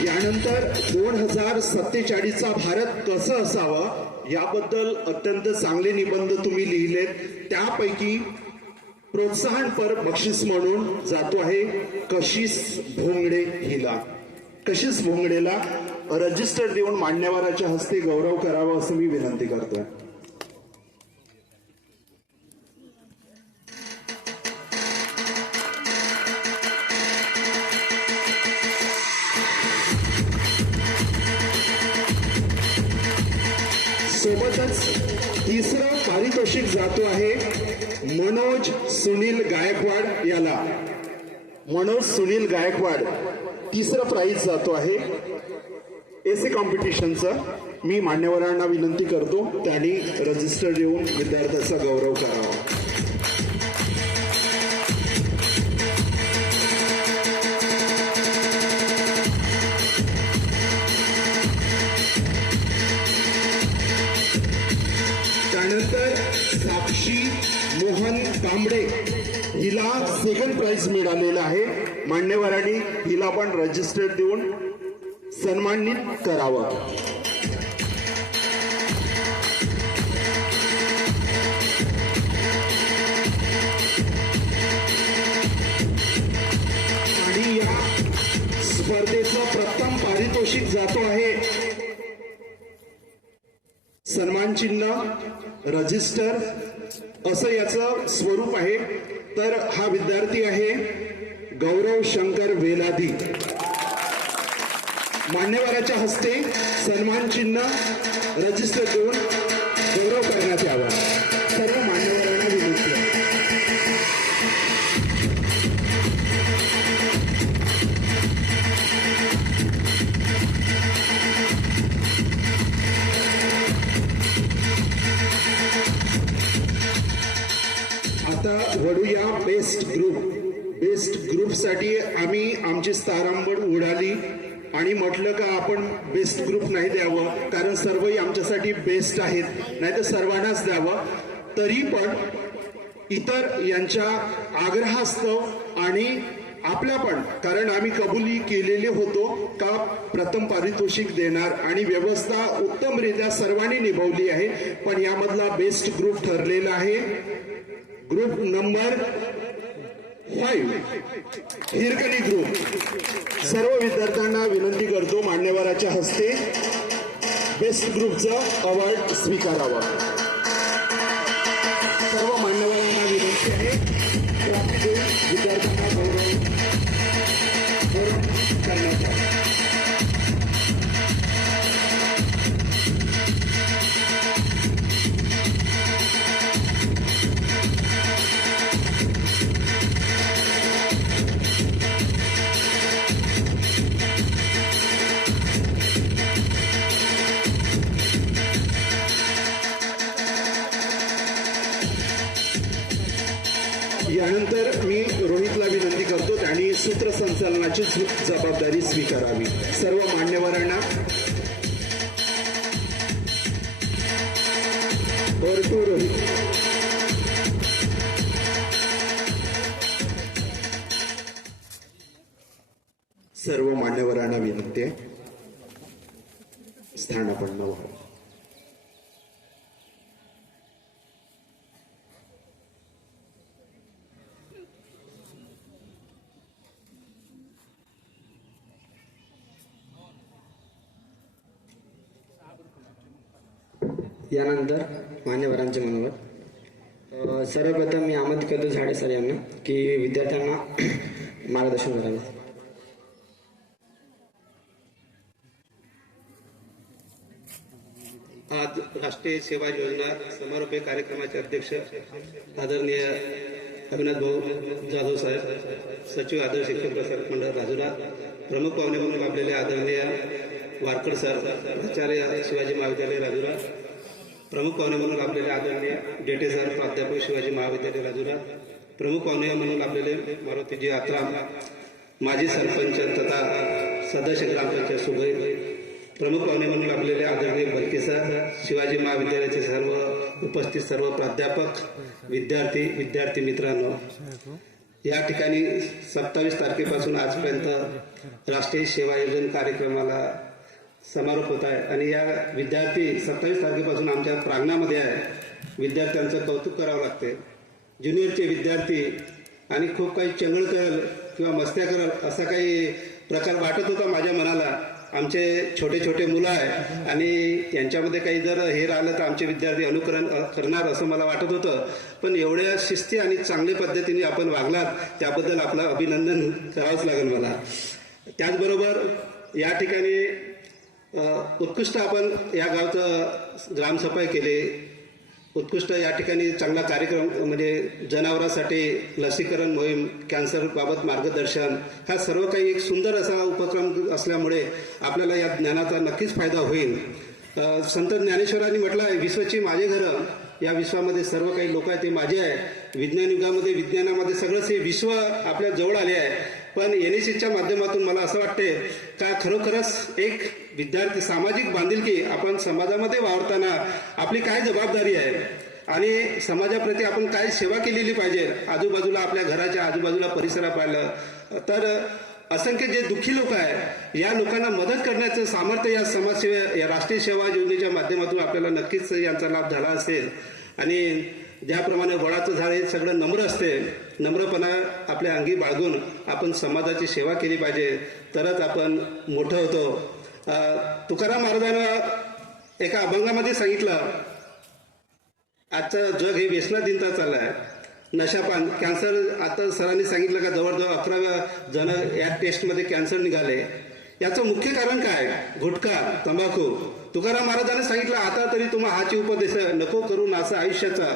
यानंतर 2047चा भारत कसं असावं याबद्दल अत्यंत चांगले निबंध तुम्ही लिहिलेत. त्यापैकी प्रोत्साहनपर बक्षीस म्हणून जातो आहे कशिश भोंगडे हिला. कशिश भोंगडेला रजिस्टर देऊन मान्यवराच्या हस्ते गौरव करावा असं मी विनंती करतोय. सोबतच तिसरं पारितोषिक जातो आहे मनोज सुनील गायकवाड याला. मनोज सुनील गायकवाड तिसरं प्राइज जातो आहे एसे कॉम्पिटिशनचं. मी मान्यवरांना विनंती करतो त्यांनी रजिस्टर देऊन विद्यार्थ्याचा गौरव करावा. त्यानंतर साक्षी मोहन कांबळे हिला सेकंड प्राइज मिळालेला आहे. मान्यवरांनी हिला पण रजिस्टर देऊन सन्मानित करावं. आणि या स्पर्धेचं प्रथम पारितोषिक जातो आहे सन्मान चिन्ह, रजिस्टर असं याचं स्वरूप आहे. तर हा विद्यार्थी आहे गौरव शंकर वेलादी. मान्यवराच्या हस्ते सन्मान चिन्ह, रजिस्टर देऊन गौरव करण्यात यावा. सर्व मान्यवरांना विनंती आहे. आता वळूया बेस्ट ग्रुपसाठी आम्ही आमची तारांबळ उडाली आणि म्हटलं का आपण बेस्ट ग्रुप नाही द्यावं, कारण सर्वही आमच्यासाठी बेस्ट आहेत, नाही तर सर्वांनाच द्यावं. तरी पण इतर यांच्या आग्रहास्तव आणि आपल्या पण, कारण आम्ही कबुली केलेले होतो का प्रथम पारितोषिक देणार आणि व्यवस्था उत्तमरित्या सर्वांनी निभावली आहे. पण यामधला बेस्ट ग्रुप ठरलेला आहे ग्रुप नंबर 5 हिरकणी ग्रुप. सर्व विद्यार्थ्यांना विनंती करतो मान्यवराच्या हस्ते बेस्ट ग्रुपचं अवॉर्ड स्वीकारावा. सर्व मान्यवरांना विनंती आहे विद्यार्थ्यांना गौरव करण्याचा. यानंतर मी रोहितला विनंती करतो त्यांनी सूत्रसंचालनाची जबाबदारी स्वीकारावी. सर्व मान्यवरांना वरतू रोहित. सर्व मान्यवरांना विनंती आहे स्थानापन्न व्हावं. यानंतर मान्यवरांचे मनोगत. सर्वप्रथम मी आमंत्रित करतो झाडे सर यांना की विद्यार्थ्यांना मार्गदर्शन करावे. आज राष्ट्रीय सेवा योजना समारोप कार्यक्रमाचे अध्यक्ष आदरणीय अविनाश भाऊ जाधव साहेब, सचिव आदर्श शिक्षण प्रसारक मंडळ राजुरा, प्रमुख पाहुणे म्हणून लाभलेले आदरणीय वारकर सर, आचार्य शिवाजी महाविद्यालय राजुरा, प्रमुख पाहुणे म्हणून लाभलेले आदरणीय डेटे सर, प्राध्यापक शिवाजी महाविद्यालय राजुरा, प्रमुख पाहुणे म्हणून लाभलेले मारुतीजी आत्राम, माजी सरपंच तथा सदस्य ग्रामपंचायत सुगई, प्रमुख पाहुणे म्हणून लाभलेले आदरणीय भलके सर, शिवाजी महाविद्यालयाचे सर्व उपस्थित सर्व प्राध्यापक, विद्यार्थी मित्रांनो, या ठिकाणी 27 तारखेपासून आजपर्यंत राष्ट्रीय सेवा योजना कार्यक्रमाला समारोप होत आहे आणि या विद्यार्थी 27 तारखेपासून आमच्या प्रांगणामध्ये आहे. विद्यार्थ्यांचं कौतुक करावं लागते. ज्युनियरचे विद्यार्थी आणि खूप काही चंगळ करल किंवा मस्त्या करल असा काही प्रकार वाटत होता माझ्या मनाला. आमचे छोटे छोटे मुलं आहे आणि यांच्यामध्ये काही जर हे राहिलं तर आमचे विद्यार्थी अनुकरण करणार असं मला वाटत होतं. पण एवढ्या शिस्ती आणि चांगल्या पद्धतीने आपण वागलात त्याबद्दल आपलं अभिनंदन करावंच लागेल मला. त्याचबरोबर या ठिकाणी उत्कृष्ट आपण या गावचं ग्रामसफाई केली, उत्कृष्ट या ठिकाणी चांगला कार्यक्रम म्हणजे जनावरांसाठी लसीकरण मोहीम, कॅन्सरबाबत मार्गदर्शन, हा सर्व काही एक सुंदर असा उपक्रम असल्यामुळे आपल्याला या ज्ञानाचा नक्कीच फायदा होईल. संत ज्ञानेश्वरांनी म्हटलं आहे, विश्वची माझे घरं, या विश्वामध्ये सर्व काही लोक आहेत ते माझे आहे. विज्ञान युगामध्ये विज्ञानामध्ये सगळंच हे विश्व आपल्या जवळ आले आहे. पण NSSच्या माध्यमातून मला असं वाटते का खरोखरच एक विद्यार्थी सामाजिक बांधिलकी, आपण समाजामध्ये वावरताना आपली काय जबाबदारी आहे आणि समाजाप्रती आपण काय सेवा केलेली पाहिजे, आजूबाजूला आपल्या घराच्या आजूबाजूला परिसरा पाहिलं तर असंख्य जे दुःखी लोक आहेत या लोकांना मदत करण्याचं सामर्थ्य या समाजसेवा, या राष्ट्रीय सेवा योजनेच्या माध्यमातून आपल्याला नक्कीच यांचा लाभ झाला असेल. आणि ज्याप्रमाणे वडाचं झाड हे सगळं नम्र असते, नम्रपणा आपल्या अंगी बाळगून आपण समाजाची सेवा केली पाहिजे, तरच आपण मोठं होतो. तुकाराम महाराजांना एका अभंगामध्ये सांगितलं, आजचं जग हे व्यसनाधीनता चाललं आहे, नशापान, कॅन्सर. आता सरांनी सांगितलं का जवळजवळ 11 जण या टेस्टमध्ये कॅन्सर निघाले. याचं मुख्य कारण काय? गुटखा, तंबाखू. तुकाराम महाराजांनी सांगितलं, आता तरी तुम्हा हाची उपदेश नको करू नासा आयुष्याचा.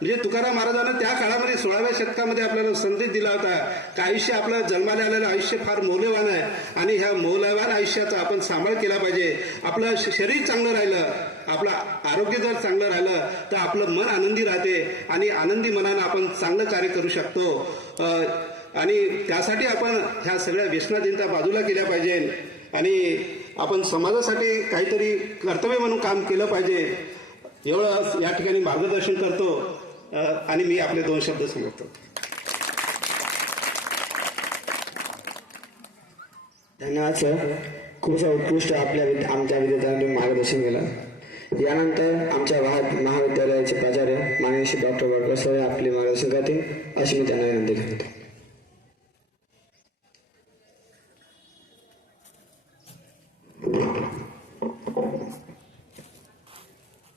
म्हणजे तुकाराम महाराजांना त्या काळामध्ये 16व्या शतकामध्ये आपल्याला संदेश दिला होता की आयुष्य, आपलं जन्माला आलेलं आयुष्य फार मौल्यवान आहे आणि ह्या मौल्यवान आयुष्याचा आपण सांभाळ केला पाहिजे. आपलं शरीर चांगलं राहिलं, आपलं आरोग्य जर चांगलं राहिलं तर आपलं मन आनंदी राहते आणि आनंदी मनानं आपण चांगलं कार्य करू शकतो. आणि त्यासाठी आपण ह्या सगळ्या व्यसनाधीनता बाजूला केल्या पाहिजे आणि आपण समाजासाठी काहीतरी कर्तव्य म्हणून काम केलं पाहिजे. एवढं या ठिकाणी मार्गदर्शन करतो आणि मी आपले 2 शब्द सांगतो. धन्यवाद सर. खूप उत्कृष्ट आमच्या विद्यार्थ्यांनी मार्गदर्शन केलं. यानंतर आमच्या महाविद्यालयाचे प्राचार्य माननीय श्री डॉक्टर वडकर सर आपले मार्गदर्शन करतील अशी मी त्यांना विनंती करतो.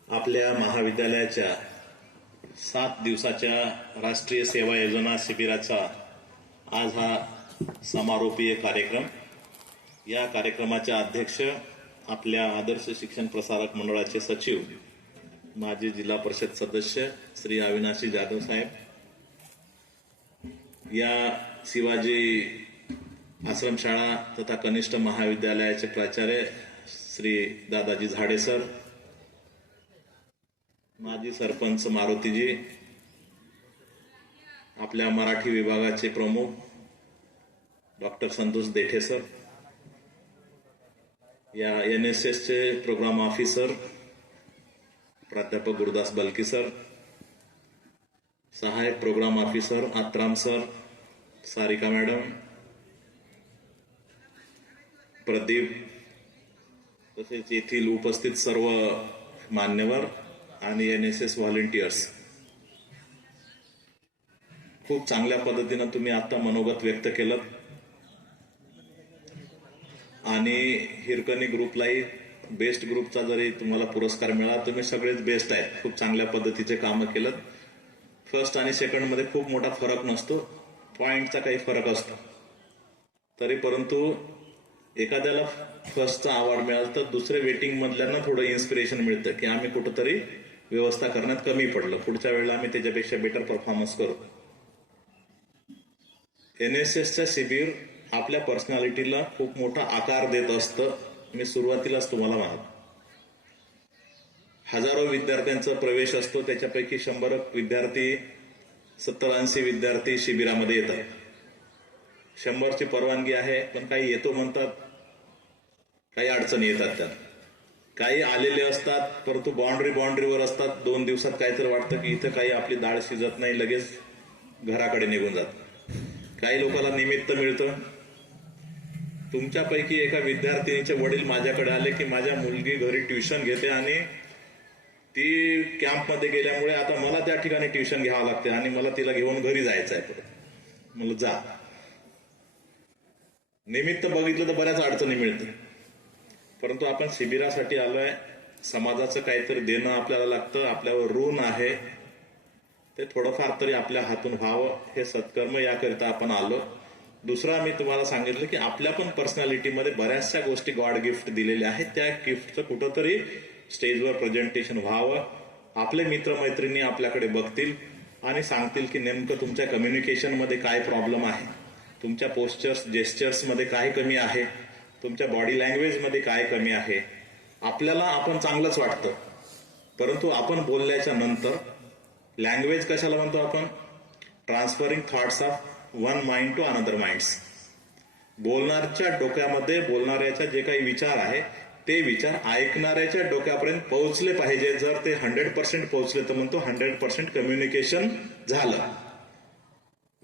आपल्या महाविद्यालयाच्या 7 दिवसाच्या राष्ट्रीय सेवा योजना शिबिराचा आज हा समारोपीय कार्यक्रम. या कार्यक्रमाचे अध्यक्ष आपल्या आदर्श शिक्षण प्रसारक मंडळाचे सचिव, माजी जिल्हा परिषद सदस्य श्री अविनाशी जाधव साहेब, या शिवाजी आश्रमशाळा तथा कनिष्ठ महाविद्यालयाचे प्राचार्य श्री दादाजी झाडे सर, माजी सरपंच मारुतीजी, आपल्या मराठी विभागाचे प्रमुख डॉक्टर संतोष देठे सर, या NSSचे प्रोग्राम ऑफिसर प्राध्यापक गुरुदास बलकी सर, सहाय्यक programme officer Atram sir, Sarika madam, Pradeep, तसेच येथील उपस्थित सर्व मान्यवर आणि NSS व्हॉलेंटियर्स. खूप चांगल्या पद्धतीनं तुम्ही आता मनोगत व्यक्त केलं आणि हिरकणी ग्रुपलाही बेस्ट ग्रुपचा जरी तुम्हाला पुरस्कार मिळाला, तुम्ही सगळेच बेस्ट आहेत. खूप चांगल्या पद्धतीचे कामं केलं. फर्स्ट आणि सेकंड मध्ये खूप मोठा फरक नसतो, पॉइंटचा काही फरक असतो. तरी परंतु एखाद्याला फर्स्टचा अवॉर्ड मिळाला तर दुसरे वेटिंग मधल्यांना थोडं इन्स्पिरेशन मिळतं की आम्ही कुठंतरी व्यवस्था करण्यात कमी पडलं, पुढच्या वेळेला आम्ही त्याच्यापेक्षा बेटर परफॉर्मन्स करू. NSSचं शिबिर आपल्या पर्सनॅलिटीला खूप मोठा आकार देत असतं. मी सुरुवातीलाच तुम्हाला म्हणतो, हजारो विद्यार्थ्यांचा प्रवेश असतो, त्याच्यापैकी 100 विद्यार्थी 70-80 विद्यार्थी शिबिरामध्ये येतात. 100ची परवानगी आहे, पण काही येतो म्हणतात, काही अडचणी येतात. त्यात काही आलेले असतात परंतु बाउंड्रीवर असतात. 2 दिवसात काहीतरी वाटतं की इथं काही आपली डाळ शिजत नाही, लगेच घराकडे निघून जातात. काही लोकांना निमित्त मिळतं. तुमच्यापैकी एका विद्यार्थिनीचे वडील माझ्याकडे आले की माझ्या मुलगी घरी ट्युशन घेते आणि ती कॅम्पमध्ये गेल्यामुळे आता मला त्या ठिकाणी ट्युशन घ्यावं लागते आणि मला तिला घेऊन घरी जायचं आहे. मला जा. निमित्त बघितलं तर बऱ्याच अडचणी मिळते, परंतु आपण शिबिरासाठी आलोय. समाजाचं काहीतरी देणं आपल्याला लागतं, आपल्यावर ऋण आहे, ते थोडंफार तरी आपल्या हातून व्हावं. हे सत्कर्म याकरिता आपण आलो. दुसरा मी तुम्हाला सांगितलं की आपल्या पण पर्सनॅलिटीमध्ये बऱ्याचशा गोष्टी गॉड गिफ्ट दिलेल्या आहेत. त्या गिफ्टचं कुठंतरी स्टेजवर प्रेझेंटेशन व्हावं. आपले मित्रमैत्रिणी आपल्याकडे बघतील आणि सांगतील की नेमकं तुमच्या कम्युनिकेशनमध्ये काय प्रॉब्लेम आहे, तुमच्या पोस्चर्स जेस्चर्समध्ये काय कमी आहे, तुमच्या बॉडी लँग्वेजमध्ये काय कमी आहे. आपल्याला आपण चांगलंच वाटतं, परंतु आपण बोलल्याच्या नंतर लँग्वेज कशाला म्हणतो आपण? Transferring thoughts of one mind to another minds. बोलणाऱ्याच्या डोक्यामध्ये बोलणाऱ्याचा जे काही विचार आहे ते विचार ऐकणाऱ्याच्या डोक्यापर्यंत पोहोचले पाहिजे. जर ते 100% पोहोचले तर म्हणतो 100% कम्युनिकेशन झालं.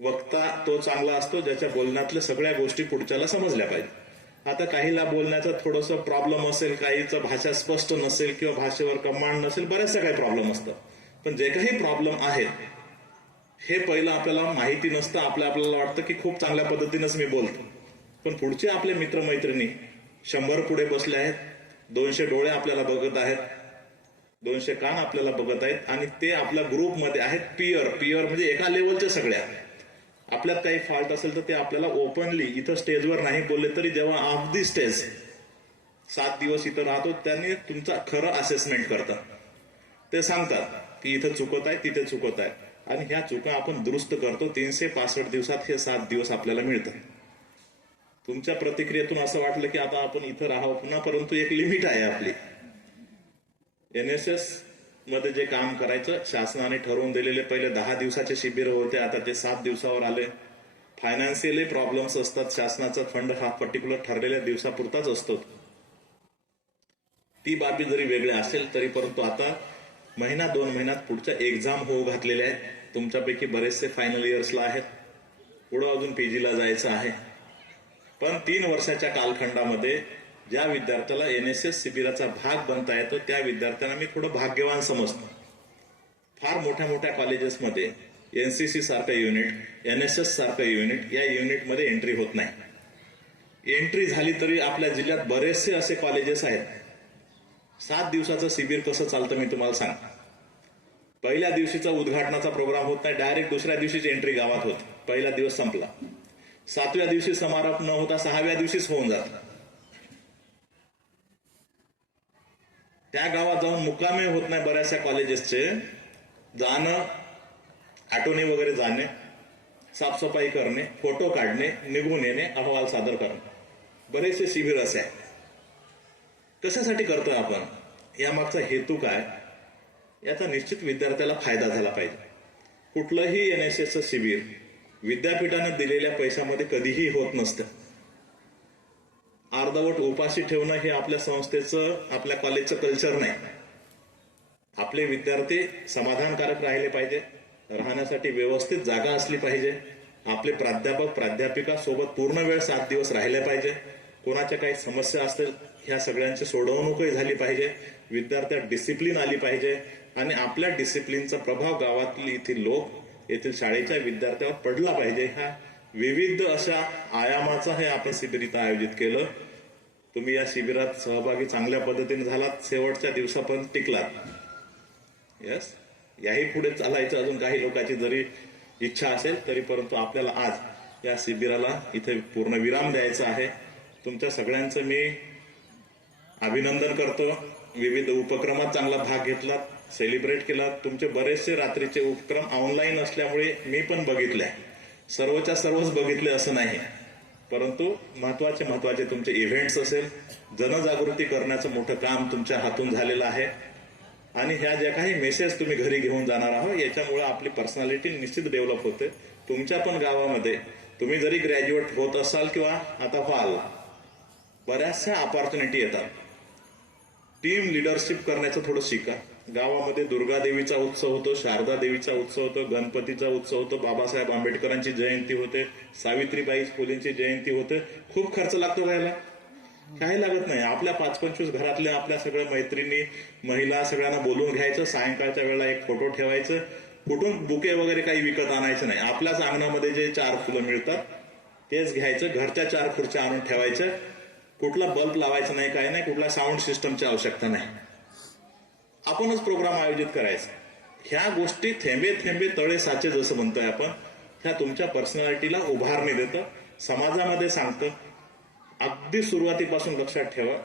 वक्ता तो चांगला असतो ज्याच्या बोलण्यातल्या सगळ्या गोष्टी पुढच्याला समजल्या पाहिजे. आता काहीला बोलण्याचा थोडंसं प्रॉब्लेम असेल, काहीचं भाषा स्पष्ट नसेल किंवा भाषेवर कमांड नसेल, बऱ्याचशा काही प्रॉब्लेम असतात. पण जे काही प्रॉब्लेम आहेत हे पहिलं आपल्याला माहिती नसतं. आपल्याला वाटतं की खूप चांगल्या पद्धतीनंच मी बोलतो, पण पुढचे आपले मित्रमैत्रिणी 100 पुढे बसले आहेत, 200 डोळे आपल्याला बघत आहेत, 200 कान आपल्याला बघत आहेत आणि ते आपल्या ग्रुपमध्ये आहेत. पियर म्हणजे एका लेवलच्या सगळ्या. आपल्यात काही फॉल्ट असेल तर ते आपल्याला ओपनली इथं स्टेजवर नाही बोलले तरी जेव्हा ऑफ दी स्टेज 7 दिवस इथं राहतो त्यांनी तुमचा खरं असेसमेंट करतात. ते सांगतात की इथं चुकत आहे, तिथे चुकत आहे आणि ह्या चुका आपण दुरुस्त करतो. 365 दिवसात हे 7 दिवस आपल्याला मिळतात. तुमच्या प्रतिक्रियेतून असं वाटलं की आता आपण इथं राहावं पुन्हा, परंतु एक लिमिट आहे आपली. NSS मध्ये जे काम करायचं शासनाने ठरवून दिलेले पहिले 10 दिवसाचे शिबिर होते, आता ते 7 दिवसावर आले. फायनान्शियली प्रॉब्लेम्स असतात. शासनाचा फंड हा पर्टिक्युलर ठरलेल्या दिवसापुरताच असतो. ती बाबी जरी वेगळ्या असेल तरी परंतु आता महिना 2 महिन्यात पुढच्या एक्झाम होऊ घातलेल्या आहेत. तुमच्यापैकी बरेचसे फायनल इयर्सला आहेत, पुढं अजून PGला जायचं आहे. पण 3 वर्षाच्या कालखंडामध्ये ज्या विद्यार्थ्याला NSS शिबिराचा भाग बनता येतो त्या विद्यार्थ्यांना मी थोडं भाग्यवान समजतो. फार मोठ्या मोठ्या कॉलेजेसमध्ये NCC सारखं युनिट, NSS सारखं युनिट, या युनिटमध्ये एंट्री होत नाही. एंट्री झाली तरी आपल्या जिल्ह्यात बरेचसे असे कॉलेजेस आहेत. 7 दिवसाचं शिबिर कसं चालतं मी तुम्हाला सांग. पहिल्या दिवशीचा उद्घाटनाचा प्रोग्राम होत नाही, डायरेक्ट दुसऱ्या दिवशीची एंट्री गावात होत. पहिला दिवस संपला. 7व्या दिवशी समारोप न होता 6व्या दिवशीच होऊन जात. त्या गावात जाऊन मुक्कामे होत नाही बऱ्याचशा कॉलेजेसचे. जाणं, ऑटोने वगैरे जाणे, साफसफाई करणे, फोटो काढणे, निघून येणे, अहवाल सादर करणे, बरेचसे शिबिर असे आहे. कशासाठी करतोय आपण? यामागचा हेतू काय? याचा निश्चित विद्यार्थ्याला फायदा झाला पाहिजे. कुठलंही NSSचं शिबिर विद्यापीठाने दिलेल्या पैशामध्ये कधीही होत नसतं. अर्धवट उपाशी ठेवणं हे आपल्या संस्थेचं, आपल्या कॉलेजचं कल्चर नाही. आपले विद्यार्थी समाधानकारक राहिले पाहिजे, राहण्यासाठी व्यवस्थित जागा असली पाहिजे. आपले प्राध्यापक प्राध्यापिका सोबत पूर्ण वेळ 7 दिवस राहिले पाहिजे. कोणाच्या काही समस्या असतील ह्या सगळ्यांची सोडवणूकही झाली पाहिजे. विद्यार्थ्यात डिसिप्लिन आली पाहिजे आणि आपल्या डिसिप्लिनचा प्रभाव गावातील येथील लोक, येथील शाळेच्या विद्यार्थ्यावर पडला पाहिजे. ह्या विविध अशा आयामाचं हे आपण शिबिर इथं आयोजित केलं. तुम्ही या शिबिरात सहभागी चांगल्या पद्धतीने झालात, शेवटच्या दिवसापर्यंत टिकलात. यस, याही पुढे चालायचं अजून काही लोकांची जरी इच्छा असेल तरी, परंतु आपल्याला आज या शिबिराला इथे पूर्ण विराम द्यायचा आहे. तुमच्या सगळ्यांचं मी अभिनंदन करतो. विविध उपक्रमात चांगला भाग घेतलात, सेलिब्रेट केलात. तुमचे बरेचसे रात्रीचे उपक्रम ऑनलाईन असल्यामुळे मी पण बघितले. सर्वच्या सर्वच बघितले असं नाही, परंतु महत्वाचे तुमचे इव्हेंट्स असेल, जनजागृती करण्याचं मोठं काम तुमच्या हातून झालेलं आहे. आणि ह्या ज्या काही मेसेज तुम्ही घरी घेऊन जाणार आहोत याच्यामुळे आपली पर्सनॅलिटी निश्चित डेव्हलप होते. तुमच्या पण गावामध्ये तुम्ही जरी ग्रॅज्युएट होत असाल किंवा आता व्हाल, बऱ्याचशा ऑपॉर्च्युनिटी येतात. टीम लिडरशिप करण्याचं थोडं शिका. गावामध्ये दुर्गा देवीचा उत्सव होतो, शारदा देवीचा उत्सव होतो, गणपतीचा उत्सव होतो, बाबासाहेब आंबेडकरांची जयंती होते, सावित्रीबाई फुलेंची जयंती होते. खूप खर्च लागतो त्याला, काही लागत नाही. आपल्या 5-25 घरातल्या आपल्या सगळ्या मैत्रिणी, महिला सगळ्यांना बोलवून घ्यायचं. सायंकाळच्या वेळेला एक फोटो ठेवायचं. कुठून बुके वगैरे काही विकत आणायचं नाही. आपल्याच अंगणामध्ये जे 4 फुलं मिळतात तेच घ्यायचं. घरच्या 4 खुर्च्या आणून ठेवायच्या. कुठला बल्ब लावायचा नाही, काही नाही. कुठला साऊंड सिस्टमची आवश्यकता नाही. आपणच प्रोग्राम आयोजित करायचा. ह्या गोष्टी थेंबे थेंबे तळे साचे जसं म्हणतोय आपण, ह्या तुमच्या पर्सनॅलिटीला उभारणी देतं. समाजामध्ये सांगतं, अगदी सुरुवातीपासून लक्षात ठेवा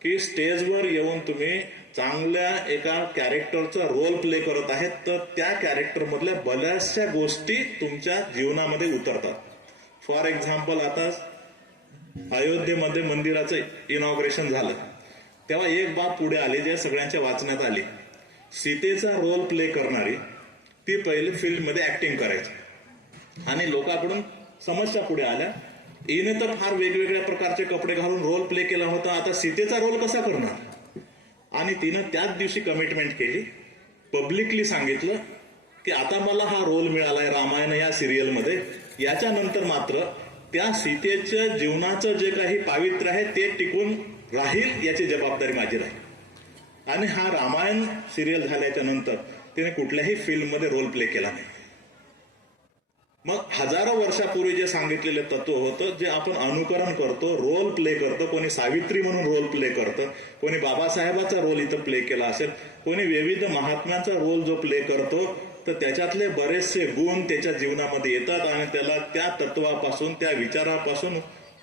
की स्टेजवर येऊन तुम्ही चांगल्या एका कॅरेक्टरचा रोल प्ले करत आहेत, तर त्या कॅरेक्टरमधल्या बऱ्याचशा गोष्टी तुमच्या जीवनामध्ये उतरतात. फॉर एक्झाम्पल, आता अयोध्येमध्ये मंदिराचं इनॉग्रेशन झालं तेव्हा एक बाब पुढे आली जे सगळ्यांच्या वाचण्यात आली. सीतेचा रोल प्ले करणारी ती पहिले फिल्ममध्ये ऍक्टिंग करायची आणि लोकांकडून समस्या पुढे आल्या, हिने तर फार वेगवेगळ्या प्रकारचे कपडे घालून रोल प्ले केला होता, आता सीतेचा रोल कसा करणार? आणि तिनं त्याच दिवशी कमिटमेंट केली, पब्लिकली सांगितलं की आता मला हा रोल मिळालाय रामायण या सिरियलमध्ये, याच्यानंतर मात्र त्या सीतेच्या जीवनाचं जे काही पावित्र्य आहे ते टिकून राहील याची जबाबदारी माझी राहील. आणि हा रामायण सिरियल झाल्याच्या नंतर तिने कुठल्याही फिल्ममध्ये रोल प्ले केला नाही. मग हजारो वर्षापूर्वी जे सांगितलेले तत्व होतं जे आपण अनुकरण करतो, रोल प्ले करतो, कोणी सावित्री म्हणून रोल प्ले करतं, कोणी बाबासाहेबाचा रोल इथं प्ले केला असेल, कोणी विविध महात्म्यांचा रोल जो प्ले करतो, तर त्याच्यातले बरेचसे गुण त्याच्या जीवनामध्ये येतात आणि त्याला त्या तत्वापासून, त्या विचारापासून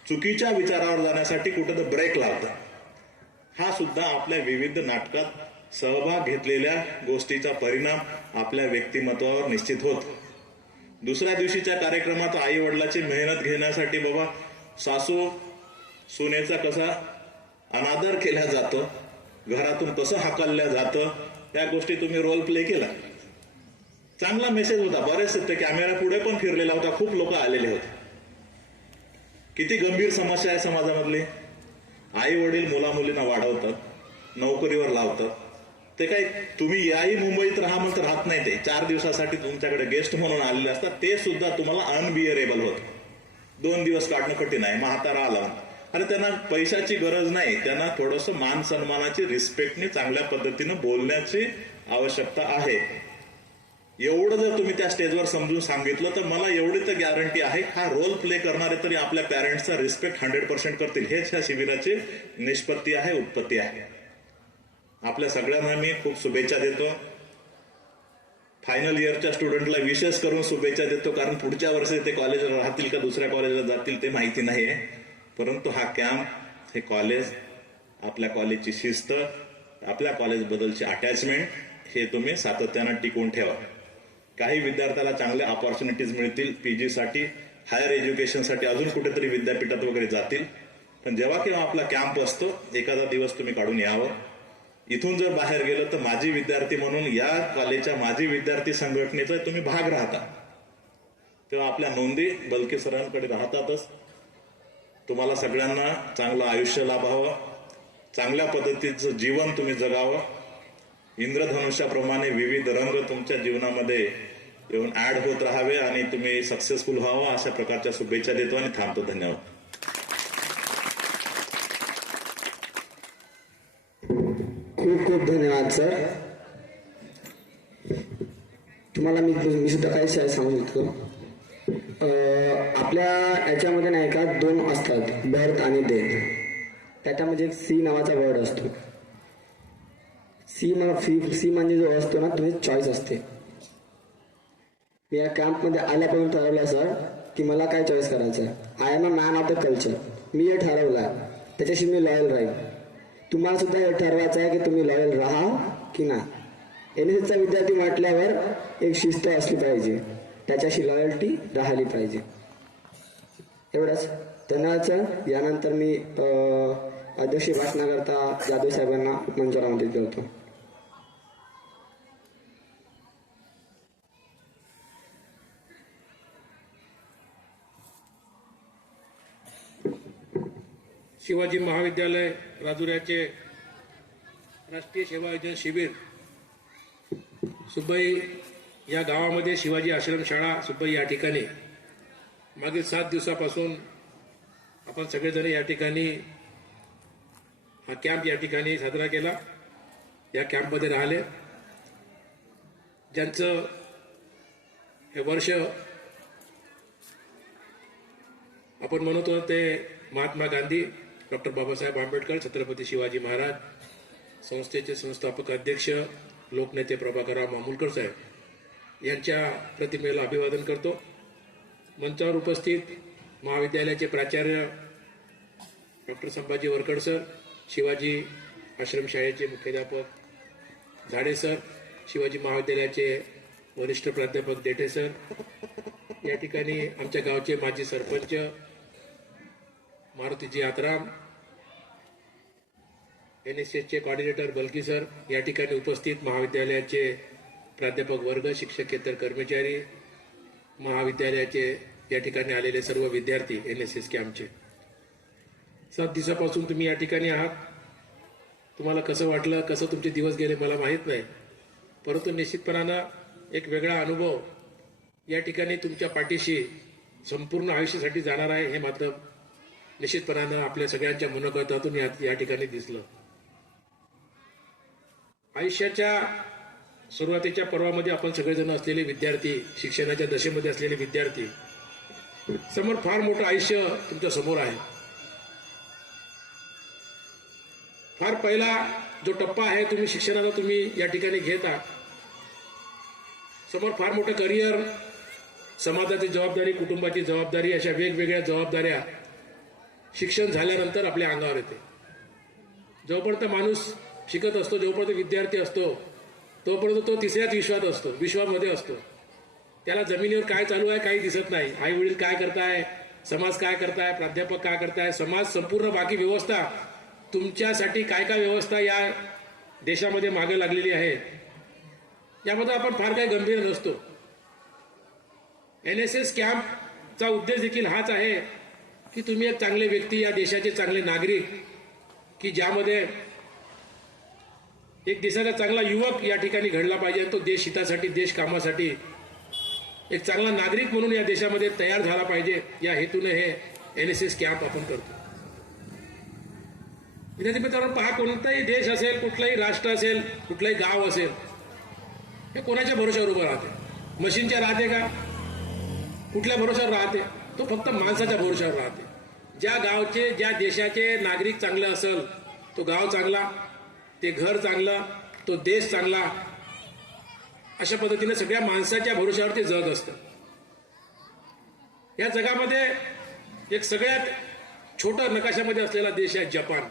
चुकीच्या विचारावर जाण्यासाठी कुठं ब्रेक लावतात. हा सुद्धा आपल्या विविध नाटकात सहभाग घेतलेल्या गोष्टीचा परिणाम आपल्या व्यक्तिमत्वावर निश्चित होतो. दुसऱ्या दिवशीच्या कार्यक्रमात आई वडिलाची मेहनत घेण्यासाठी बाबा सासू सुनेचा कसा अनादर केला जातो, घरातून कसं हाकलल्या जातं, त्या गोष्टी तुम्ही रोल प्ले केला. चांगला मेसेज होता, बरेच ते कॅमेरा पुढे पण फिरलेला होता, खूप लोक आलेले होते. किती गंभीर समस्या आहे समाजामधली. आई वडील मुला मुलींना वाढवतात, नोकरीवर लावतात, ते काही तुम्ही याही मुंबईत राहा म्हणून राहत नाही, ते 4 दिवसासाठी तुमच्याकडे गेस्ट म्हणून आलेले असतात, ते सुद्धा तुम्हाला अनबिअरेबल होतं. 2 दिवस काढणं कठीण आहे. म्हातारा आला आणि त्यांना पैशाची गरज नाही, त्यांना थोडंसं मान सन्मानाची, रिस्पेक्टने चांगल्या पद्धतीनं बोलण्याची आवश्यकता आहे. एवढं जर तुम्ही त्या स्टेजवर समजून सांगितलं तर मला एवढी तर गॅरंटी आहे, हा रोल प्ले करणारे तरी आपल्या पॅरेंट्सचा रिस्पेक्ट 100% करतील. हेच ह्या शिबिराची निष्पत्ती आहे, उत्पत्ती आहे. आपल्या सगळ्यांना मी खूप शुभेच्छा देतो. फायनल इयरच्या स्टुडंटला विशेष करून शुभेच्छा देतो, कारण पुढच्या वर्षी ते कॉलेजला राहतील का दुसऱ्या कॉलेजला जातील ते माहिती नाही आहे. परंतु हा कॅम्प, हे कॉलेज, आपल्या कॉलेजची शिस्त, आपल्या कॉलेजबद्दलची अटॅचमेंट हे तुम्ही सातत्यानं टिकवून ठेवा. काही विद्यार्थ्याला चांगल्या ऑपॉर्च्युनिटीज मिळतील, पीजीसाठी, हायर एज्युकेशनसाठी अजून कुठेतरी विद्यापीठात वगैरे जातील. पण जेव्हा केव्हा आपला कॅम्प असतो, एखादा दिवस तुम्ही काढून यावं. इथून जर बाहेर गेलं तर माजी विद्यार्थी म्हणून या कॉलेजच्या माजी विद्यार्थी संघटनेचा तुम्ही भाग राहता, तेव्हा आपल्या नोंदी बलके सरांकडे राहतातच. तुम्हाला सगळ्यांना चांगलं आयुष्य लाभावं, चांगल्या पद्धतीचं जीवन तुम्ही जगावं, इंद्रधनुष्याप्रमाणे विविध रंग तुमच्या जीवनामध्ये येऊन ऍड होत राहावे आणि तुम्ही सक्सेसफुल व्हावं, अशा प्रकारच्या शुभेच्छा देतो आणि थांबतो. धन्यवाद. खूप खूप धन्यवाद सर. तुम्हाला मी सुद्धा काही सांगू इच्छितो. आपल्या याच्यामध्ये नाही का 2 असतात, बर्थ आणि डेथ. त्याच्यामध्ये एक सी नावाचा वर्ड असतो. सी म्हणजे जो असतो ना, तुम्ही चॉईस असते. मी या कॅम्पमध्ये आल्यापासून ठरवलं सर की मला काय चॉईस करायचं आहे. I am a man of the culture. मी हे ठरवलं आहे, त्याच्याशी मी लॉयल राहील. तुम्हाला सुद्धा हे ठरवायचं आहे की तुम्ही लॉयल राहा की नाही. एनएसएसचा विद्यार्थी म्हटल्यावर एक शिस्त असली पाहिजे, त्याच्याशी लॉयल्टी राहिली पाहिजे. एवढंच. धन्यवाद सर. यानंतर मी अध्यक्ष भाषणाकरता जाधव साहेबांना मंचावर आमंत्रित करतो. शिवाजी महाविद्यालय राजुऱ्याचे राष्ट्रीय सेवा योजना शिबिर सुब्बई या गावामध्ये शिवाजी आश्रम शाळा सुब्बई या ठिकाणी मागील 7 दिवसापासून आपण सगळेजण या ठिकाणी हा कॅम्प या ठिकाणी साजरा केला. या कॅम्पमध्ये राहिले, ज्यांचं हे वर्ष आपण म्हणतो ते महात्मा गांधी, डॉक्टर बाबासाहेब आंबेडकर, छत्रपती शिवाजी महाराज संस्थेचे संस्थापक अध्यक्ष लोकनेते प्रभाकरराव मामूलकर साहेब यांच्या प्रतिमेला अभिवादन करतो. मंचावर उपस्थित महाविद्यालयाचे प्राचार्य डॉक्टर संभाजी वरकड सर, शिवाजी आश्रमशाळेचे मुख्याध्यापक झाडे सर, शिवाजी महाविद्यालयाचे वरिष्ठ प्राध्यापक देठे सर, या ठिकाणी आमच्या गावचे माजी सरपंच मारुतीजी आतराम, NSSचे कोऑर्डिनेटर बलकी सर, या ठिकाणी उपस्थित महाविद्यालयाचे प्राध्यापक वर्ग, शिक्षकेतर कर्मचारी, महाविद्यालयाचे या ठिकाणी आलेले सर्व विद्यार्थी NSS कॅम्पचे. 7 दिवसापासून तुम्ही या ठिकाणी आहात. तुम्हाला कसं वाटलं, कसं तुमचे दिवस गेले मला माहीत नाही, परंतु निश्चितपणानं एक वेगळा अनुभव या ठिकाणी तुमच्या पाठीशी संपूर्ण आयुष्यासाठी जाणार आहे हे मात्र निश्चितपणानं आपल्या सगळ्यांच्या मनोगतातून या ठिकाणी दिसलं. आयुष्याच्या सुरुवातीच्या पर्वामध्ये आपण सगळेजण असलेले विद्यार्थी, शिक्षणाच्या दशेमध्ये असलेले विद्यार्थी, समोर फार मोठं आयुष्य तुमच्या समोर आहे. फार पहिला जो टप्पा आहे तुम्ही शिक्षणाचा तुम्ही या ठिकाणी घेत आहात. समोर फार मोठं करिअर, समाजाची जबाबदारी, कुटुंबाची जबाबदारी, अशा वेगवेगळ्या जबाबदाऱ्या शिक्षण झाल्यानंतर आपल्या अंगावर येते. जोपर्यंत माणूस शिकत असतो, जोपर्यंत विद्यार्थी असतो, तोपर्यंत तो तिसऱ्याच विश्वामध्ये असतो. त्याला जमिनीवर काय चालू आहे काही दिसत नाही. आई वडील काय करताय, समाज काय करताय, प्राध्यापक काय करताय, समाज, संपूर्ण बाकी व्यवस्था, तुमच्यासाठी काय काय व्यवस्था या देशामध्ये मागे लागलेली आहे, यामध्ये आपण फार काही गंभीर नसतो. NSS कॅम्पचा उद्देश देखील हाच आहे की तुम्ही एक चांगले व्यक्ती, या देशाचे चांगले नागरिक, की ज्यामध्ये एक देशाचा चांगला युवक या ठिकाणी घडला पाहिजे, तो देश हितासाठी, देश कामासाठी एक चांगला नागरिक म्हणून या देशामध्ये तयार झाला पाहिजे, या हेतूने हे NSS कॅम्प आपण करतो. विद्यार्थी मित्रांनो, पहा, कोणताही देश असेल, कुठलाही राष्ट्र असेल, कुठलाही गाव असेल, हे कोणाच्या भरोशावर उभं राहते? मशीनच्या राहते का? कुठल्या भरोशावर राहते? तो फक्त माणसाच्या भरोशावर राहते. ज्या गावचे, ज्या देशाचे नागरिक चांगले असेल, तो गाव चांगला, ते घर चांगलं, तो देश चांगला, अशा पद्धतीने सगळ्या माणसाच्या भरोशावर ते जग असतं. या जगामध्ये एक सगळ्यात छोटा नकाशामध्ये असलेला देश आहे जपान.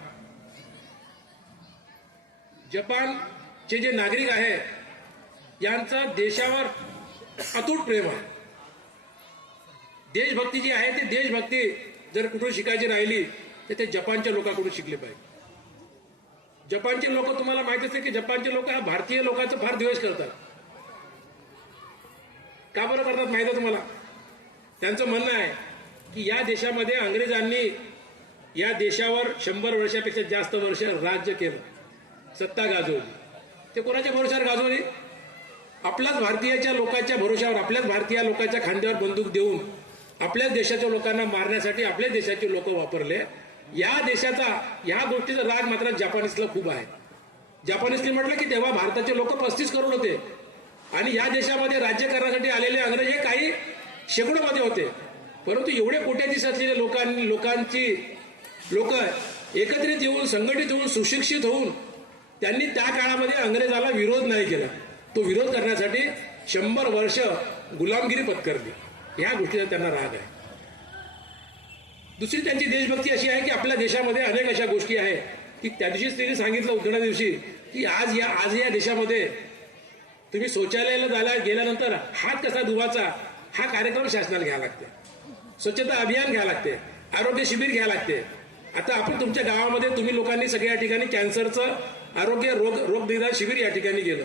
जपानचे जे नागरिक आहे यांचं देशावर अतूट प्रेम आहे. देशभक्ती जी आहे ती देशभक्ती जर कुठून शिकायची राहिली तर ते जपानच्या लोकांकडून शिकले पाहिजे. जपानचे लोक, तुम्हाला माहिती असेल की जपानचे लोक हा भारतीय लोकांचा फार द्वेष करतात. का बरं करतात माहिती आहे तुम्हाला? त्यांचं म्हणणं आहे की या देशामध्ये अंग्रेजांनी या देशावर 100 वर्षापेक्षा जास्त वर्ष राज्य केलं, सत्ता गाजवली. ते कोणाच्या भरोशावर गाजवली? आपल्याच भारतीयाच्या लोकांच्या भरोशावर, आपल्याच भारतीय लोकांच्या खांद्यावर बंदूक देऊन आपल्याच देशाच्या लोकांना मारण्यासाठी आपल्याच देशाचे लोक वापरले. या देशाचा, या गोष्टीचा राग मात्र जपानीसला खूप आहे. जपानीसने म्हटलं की तेव्हा भारताचे लोक 35 करोड होते आणि या देशामध्ये राज्य करण्यासाठी आलेले अंग्रेज हे काही शेकडोमध्ये होते. परंतु एवढे कोट्याधीश असलेले लोक एकत्रित येऊन, संघटित होऊन, सुशिक्षित होऊन त्यांनी त्या काळामध्ये अंग्रेजाला विरोध नाही केला. तो विरोध करण्यासाठी 100 वर्ष गुलामगिरी पत्करली. ह्या गोष्टीचा त्यांना राग आहे. दुसरी त्यांची देशभक्ती अशी आहे की आपल्या देशामध्ये अनेक अशा गोष्टी आहेत की त्या दिवशीच त्यांनी सांगितलं, उद्घाटना दिवशी, की आज या देशामध्ये तुम्ही शौचालयाला गेल्यानंतर हात कसा धुवायचा हा कार्यक्रम शासनाला घ्यावा लागते, स्वच्छता अभियान घ्यावं लागते, आरोग्य शिबिर घ्यावं लागते. आता आपण तुमच्या गावामध्ये तुम्ही लोकांनी सगळ्या ठिकाणी कॅन्सरचं आरोग्य रोग निदान शिबिर या ठिकाणी गेलं.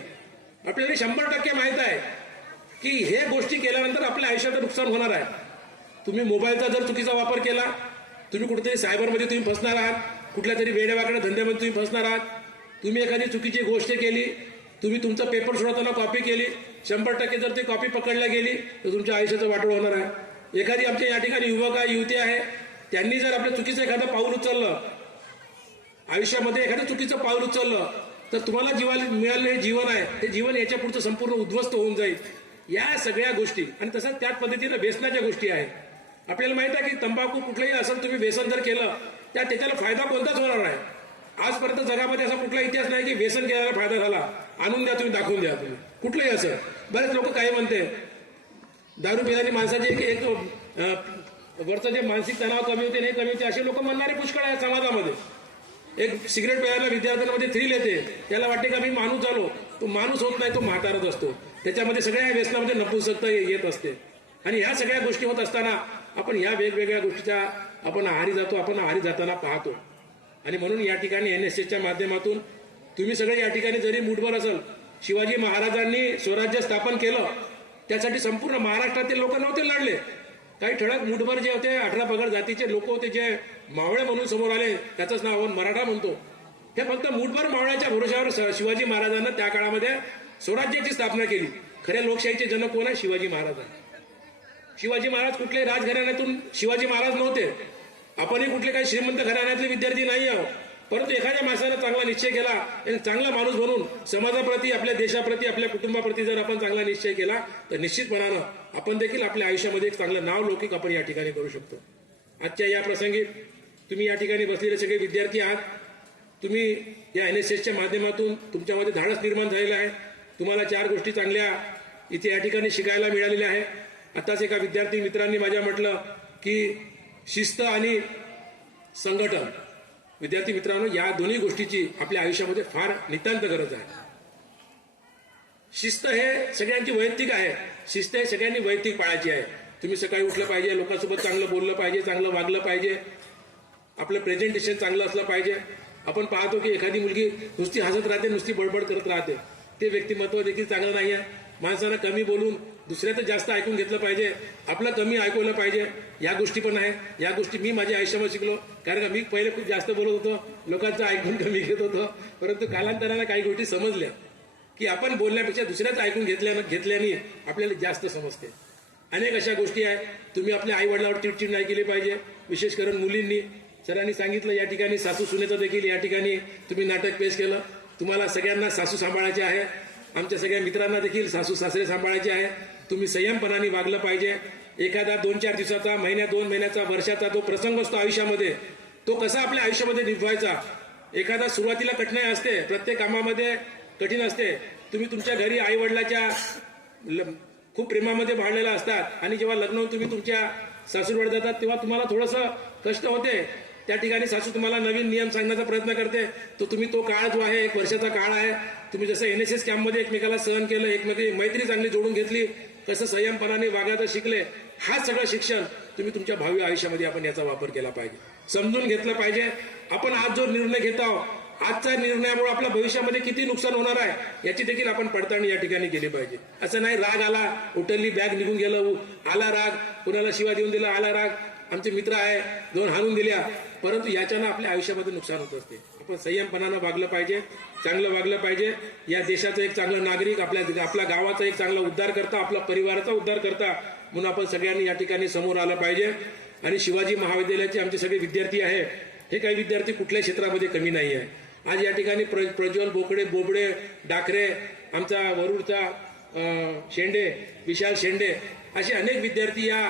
आपल्याला 100% माहित आहे की हे गोष्टी केल्यानंतर आपल्या आयुष्याचं नुकसान होणार आहे. तुम्ही मोबाईलचा जर चुकीचा वापर केला, तुम्ही कुठेतरी सायबरमध्ये तुम्ही फसणार आहात, कुठल्या तरी वेड्यावाकड्या धंद्यामध्ये तुम्ही फसणार आहात. तुम्ही एखादी चुकीची गोष्ट केली, तुम्ही तुमचा पेपर सोडवताना कॉपी केली, 100% जर ती कॉपी पकडल्या गेली तर तुमच्या आयुष्याचं वाटोळ होणार आहे. एखादी आमच्या या ठिकाणी युवक आहे, युवती आहे, त्यांनी जर आपलं चुकीचं एखादं पाऊल उचललं, आयुष्यामध्ये एखादं चुकीचं पाऊल उचललं, तर तुम्हाला मिळालेलं हे जीवन आहे, हे जीवन याच्या पुढचं संपूर्ण उद्ध्वस्त होऊन जाईल. या सगळ्या गोष्टी, आणि तसंच त्याच पद्धतीनं व्यसनाच्या गोष्टी आहेत. आपल्याला माहित आहे की तंबाखू कुठलंही असेल, तुम्ही व्यसन जर केलं त्याच्याला फायदा कोणताच होणार नाही. आजपर्यंत जगामध्ये असा कुठला इतिहास नाही की व्यसन केल्याला फायदा झाला. आणून द्या, तुम्ही दाखवून द्या, तुम्ही कुठलंही असेल. बरेच लोक काय म्हणते, दारू पिणारी माणसाची एक वरचं जे मानसिक तणाव कमी होते नाही कमी होते असे लोक म्हणणारे पुष्कळ आहेत समाजामध्ये. एक सिगरेट प्यायला विद्यार्थ्यांमध्ये थ्रिल येते, त्याला वाटते का मी माणूस झालो, तो माणूस होत नाही, तो म्हातारच असतो. त्याच्यामध्ये सगळ्या व्यसनामध्ये नपुंसकता येत असते. आणि ह्या सगळ्या गोष्टी होत असताना आपण ह्या वेगवेगळ्या गोष्टीच्या आपण आहारी जातो, आपण आहारी जाताना पाहतो. आणि म्हणून या ठिकाणी NSSच्या माध्यमातून तुम्ही सगळे या ठिकाणी जरी मूठभर असाल, शिवाजी महाराजांनी स्वराज्य स्थापन केलं त्यासाठी संपूर्ण महाराष्ट्रातील लोक नव्हते लढले. काही ठळक मूठभर जे होते 18 पगड जातीचे लोक होते, जे मावळे म्हणून समोर आले, त्याचंच नाव आपण मराठा म्हणतो. हे फक्त मूठभर मावळ्याच्या भरोशावर शिवाजी महाराजांना त्या काळामध्ये स्वराज्याची स्थापना केली. खऱ्या लोकशाहीचे जनक कोण आहे? शिवाजी महाराज आहे. शिवाजी महाराज कुठल्याही राजघराण्यातून शिवाजी महाराज नव्हते. आपणही कुठले काही श्रीमंत घराण्यातले विद्यार्थी नाही आहोत. परंतु एखाद्या माणसानं चांगला निश्चय केला आणि चांगला माणूस बनून समाजाप्रती, आपल्या देशाप्रती, आपल्या कुटुंबाप्रती जर आपण चांगला निश्चय केला तर निश्चितपणानं आपण देखील आपल्या आयुष्यामध्ये एक चांगलं नाव लौकिक आपण या ठिकाणी करू शकतो. आजच्या या प्रसंगी तुम्ही या ठिकाणी बसलेले सगळे विद्यार्थी आहात. तुम्ही या NSSच्या माध्यमातून तुमच्यामध्ये धाडस निर्माण झालेलं आहे. तुम्हाला 4 गोष्टी चांगल्या इथे या ठिकाणी शिकायला मिळालेल्या आहे. आताच एका विद्यार्थी मित्रांनी माझ्या म्हटलं की शिस्त आणि संघटन. विद्यार्थी मित्रांनो, या दोन्ही गोष्टीची आपल्या आयुष्यामध्ये फार नितांत गरज आहे. शिस्त हे सगळ्यांची वैयक्तिक आहे. शिस्त हे सगळ्यांनी वैयक्तिक पाळायची आहे. तुम्ही सकाळी उठलं पाहिजे, लोकांसोबत चांगलं बोललं पाहिजे, चांगलं वागलं पाहिजे, आपलं प्रेझेंटेशन चांगलं असलं पाहिजे. आपण पाहतो की एखादी मुलगी नुसती हसत राहते, नुसती बडबड करत राहते. ते व्यक्तिमत्व देखील चांगलं नाही आहे. माणसानं कमी बोलून दुसऱ्याचं जास्त ऐकून घेतलं पाहिजे, आपलं कमी ऐकवलं पाहिजे. या गोष्टी पण आहेत. या गोष्टी मी माझ्या आयुष्यामध्ये शिकलो. कारण का मी पहिले खूप जास्त बोलत होतो, लोकांचं ऐकून कमी घेत होतो. परंतु कालांतराने काही गोष्टी समजल्या की आपण बोलण्यापेक्षा दुसऱ्याचं ऐकून घेतल्याने आपल्याला जास्त समजते. अनेक अशा गोष्टी आहेत. तुम्ही आपल्या आई वडिलांवर चिडचिड नाही केली पाहिजे, विशेष करून मुलींनी. सरांनी सांगितलं या ठिकाणी सासू सुनेचं देखील या ठिकाणी तुम्ही नाटक पेश केलं. तुम्हाला सगळ्यांना सासू सांभाळायचे आहे. आमच्या सगळ्या मित्रांना देखील सासू सासरे सांभाळायचे आहे. तुम्ही संयमपणाने वागलं पाहिजे. एखादा 2-4 दिवसाचा, महिन्या 2 महिन्याचा, वर्षाचा जो प्रसंग असतो आयुष्यामध्ये, तो कसा आपल्या आयुष्यामध्ये निभवायचा. एखादा सुरुवातीला कठीणाई असते, प्रत्येक कामामध्ये कठीण असते. तुम्ही तुमच्या घरी आई वडिलाच्या खूप प्रेमामध्ये वाढलेला असतात आणि जेव्हा लग्न होऊन तुम्ही तुमच्या सासूरवाडी जातात तेव्हा तुम्हाला थोडंसं कष्ट होते. त्या ठिकाणी सासू तुम्हाला नवीन नियम सांगण्याचा प्रयत्न करते. तो काळ जो आहे 1 वर्षाचा काळ आहे. तुम्ही जसं NSS कॅम्पमध्ये एकमेकाला सहन केलं, एकमेकांची मैत्री चांगली जोडून घेतली, कसं संयमपणाने वागायचं शिकले, हा सगळं शिक्षण तुम्ही तुमच्या भावी आयुष्यामध्ये आपण याचा वापर केला पाहिजे. समजून घेतलं पाहिजे. आपण आज जो निर्णय घेत आहोत, आजच्या निर्णयामुळे आपल्या भविष्यामध्ये किती नुकसान होणार आहे याची देखील आपण पडताळणी या ठिकाणी केली पाहिजे. असं नाही राग आला, उठलली बॅग निघून गेलं, आला राग, कुणाला शिवा देऊन दिला, आला राग, आमचे मित्र आहे 2 हाणून दिल्या, परंतु याच्यानं आपल्या आयुष्यामध्ये नुकसान होत असते. आपण संयमपणानं वागलं पाहिजे, चांगलं वागलं पाहिजे. या देशाचं एक चांगलं नागरिक, आपल्या गावाचा एक चांगला उद्धार करता, आपल्या परिवाराचा उद्धार करता म्हणून आपण सगळ्यांनी या ठिकाणी समोर आलं पाहिजे. आणि शिवाजी महाविद्यालयाचे आमचे सगळे विद्यार्थी आहे, हे काही विद्यार्थी कुठल्याही क्षेत्रामध्ये कमी नाही आहे. आज या ठिकाणी प्रज्वल बोबडे डाकरे, आमचा वरुडचा शेंडे, विशाल शेंडे, असे अनेक विद्यार्थी या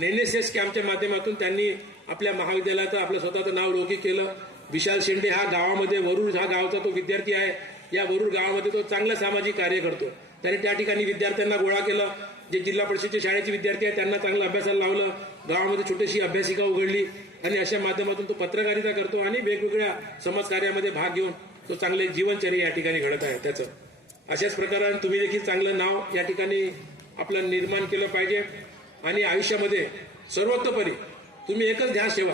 NSS कॅम्पच्या माध्यमातून त्यांनी आपल्या महाविद्यालयाचं आपलं स्वतःचं नाव लौकिक केलं. विशाल शेंडे हा गावामध्ये, वरुड हा गावचा तो विद्यार्थी आहे. या वरुड गावामध्ये तो चांगलं सामाजिक कार्य करतो. त्याने त्या ठिकाणी विद्यार्थ्यांना गोळा केलं. जे जिल्हा परिषदेचे शाळेचे विद्यार्थी आहेत त्यांना चांगलं अभ्यासाला लावलं. गावामध्ये छोटीशी अभ्यासिका उघडली आणि अशा माध्यमातून तो पत्रकारिता करतो आणि वेगवेगळ्या समाजकार्यामध्ये भाग घेऊन तो चांगले जीवनचर्या या ठिकाणी घडत आहे त्याचं. अशाच प्रकाराने तुम्ही देखील चांगलं नाव या ठिकाणी आपलं निर्माण केलं पाहिजे. आणि आयुष्यामध्ये सर्वतोपरी तुम्ही एकच ध्यास ठेवा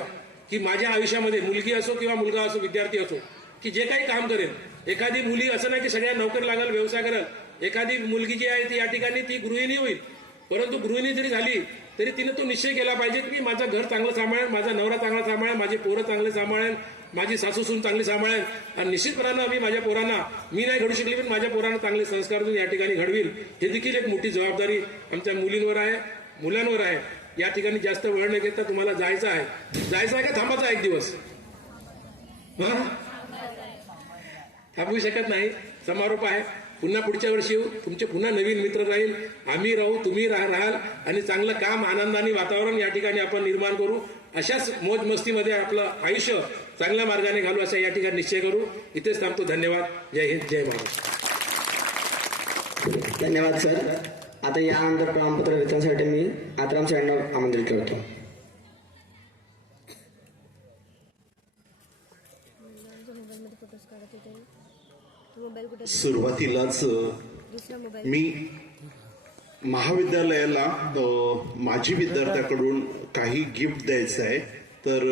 की माझ्या आयुष्यामध्ये मुलगी असो किंवा मुलगा असो, विद्यार्थी असो, की जे काही काम करेल, एखादी मुली असं नाही की सगळ्या नोकरी लागेल, व्यवसाय करेल. एखादी मुलगी जी आहे ती या ठिकाणी ती गृहिणी होईल, परंतु गृहिणी जरी झाली तरी तिने तो निश्चय केला पाहिजे की मी माझं घर चांगलं सांभाळेल, माझा नवरा चांगला सांभाळेल, माझे पोरं चांगले सांभाळेल, माझी सासू सून चांगली सांभाळेल. आणि निश्चितपणानं मी माझ्या पोरांना, मी नाही घडू शकली पण माझ्या पोरांना चांगले संस्कार देऊन या ठिकाणी घडवील. हे देखील एक मोठी जबाबदारी आमच्या मुलींवर आहे, मुलांवर आहे. या ठिकाणी जास्त वेळ न घेता तुम्हाला जायचं आहे का थांबायचं आहे 1 दिवस? थांबवू शकत नाही. समारोप आहे. पुन्हा पुढच्या वर्षी येऊ, तुमचे पुन्हा नवीन मित्र राहील, आम्ही राहू, तुम्ही राहाल आणि चांगलं काम, आनंदाने वातावरण या ठिकाणी आपण निर्माण करू. अशाच मोज मस्तीमध्ये आपलं आयुष्य चांगल्या मार्गाने घालू असा या ठिकाणी निश्चय करू. इथेच थांबतो. धन्यवाद. जय हिंद, जय महाराष्ट्र. धन्यवाद सर. आता यानंतर प्रमाणपत्र वितरणासाठी मी आत्राम सरांना आमंत्रित करतो. सुरुवातीलाच मी महाविद्यालयाला माजी विद्यार्थ्याकडून काही गिफ्ट द्यायचं आहे, तर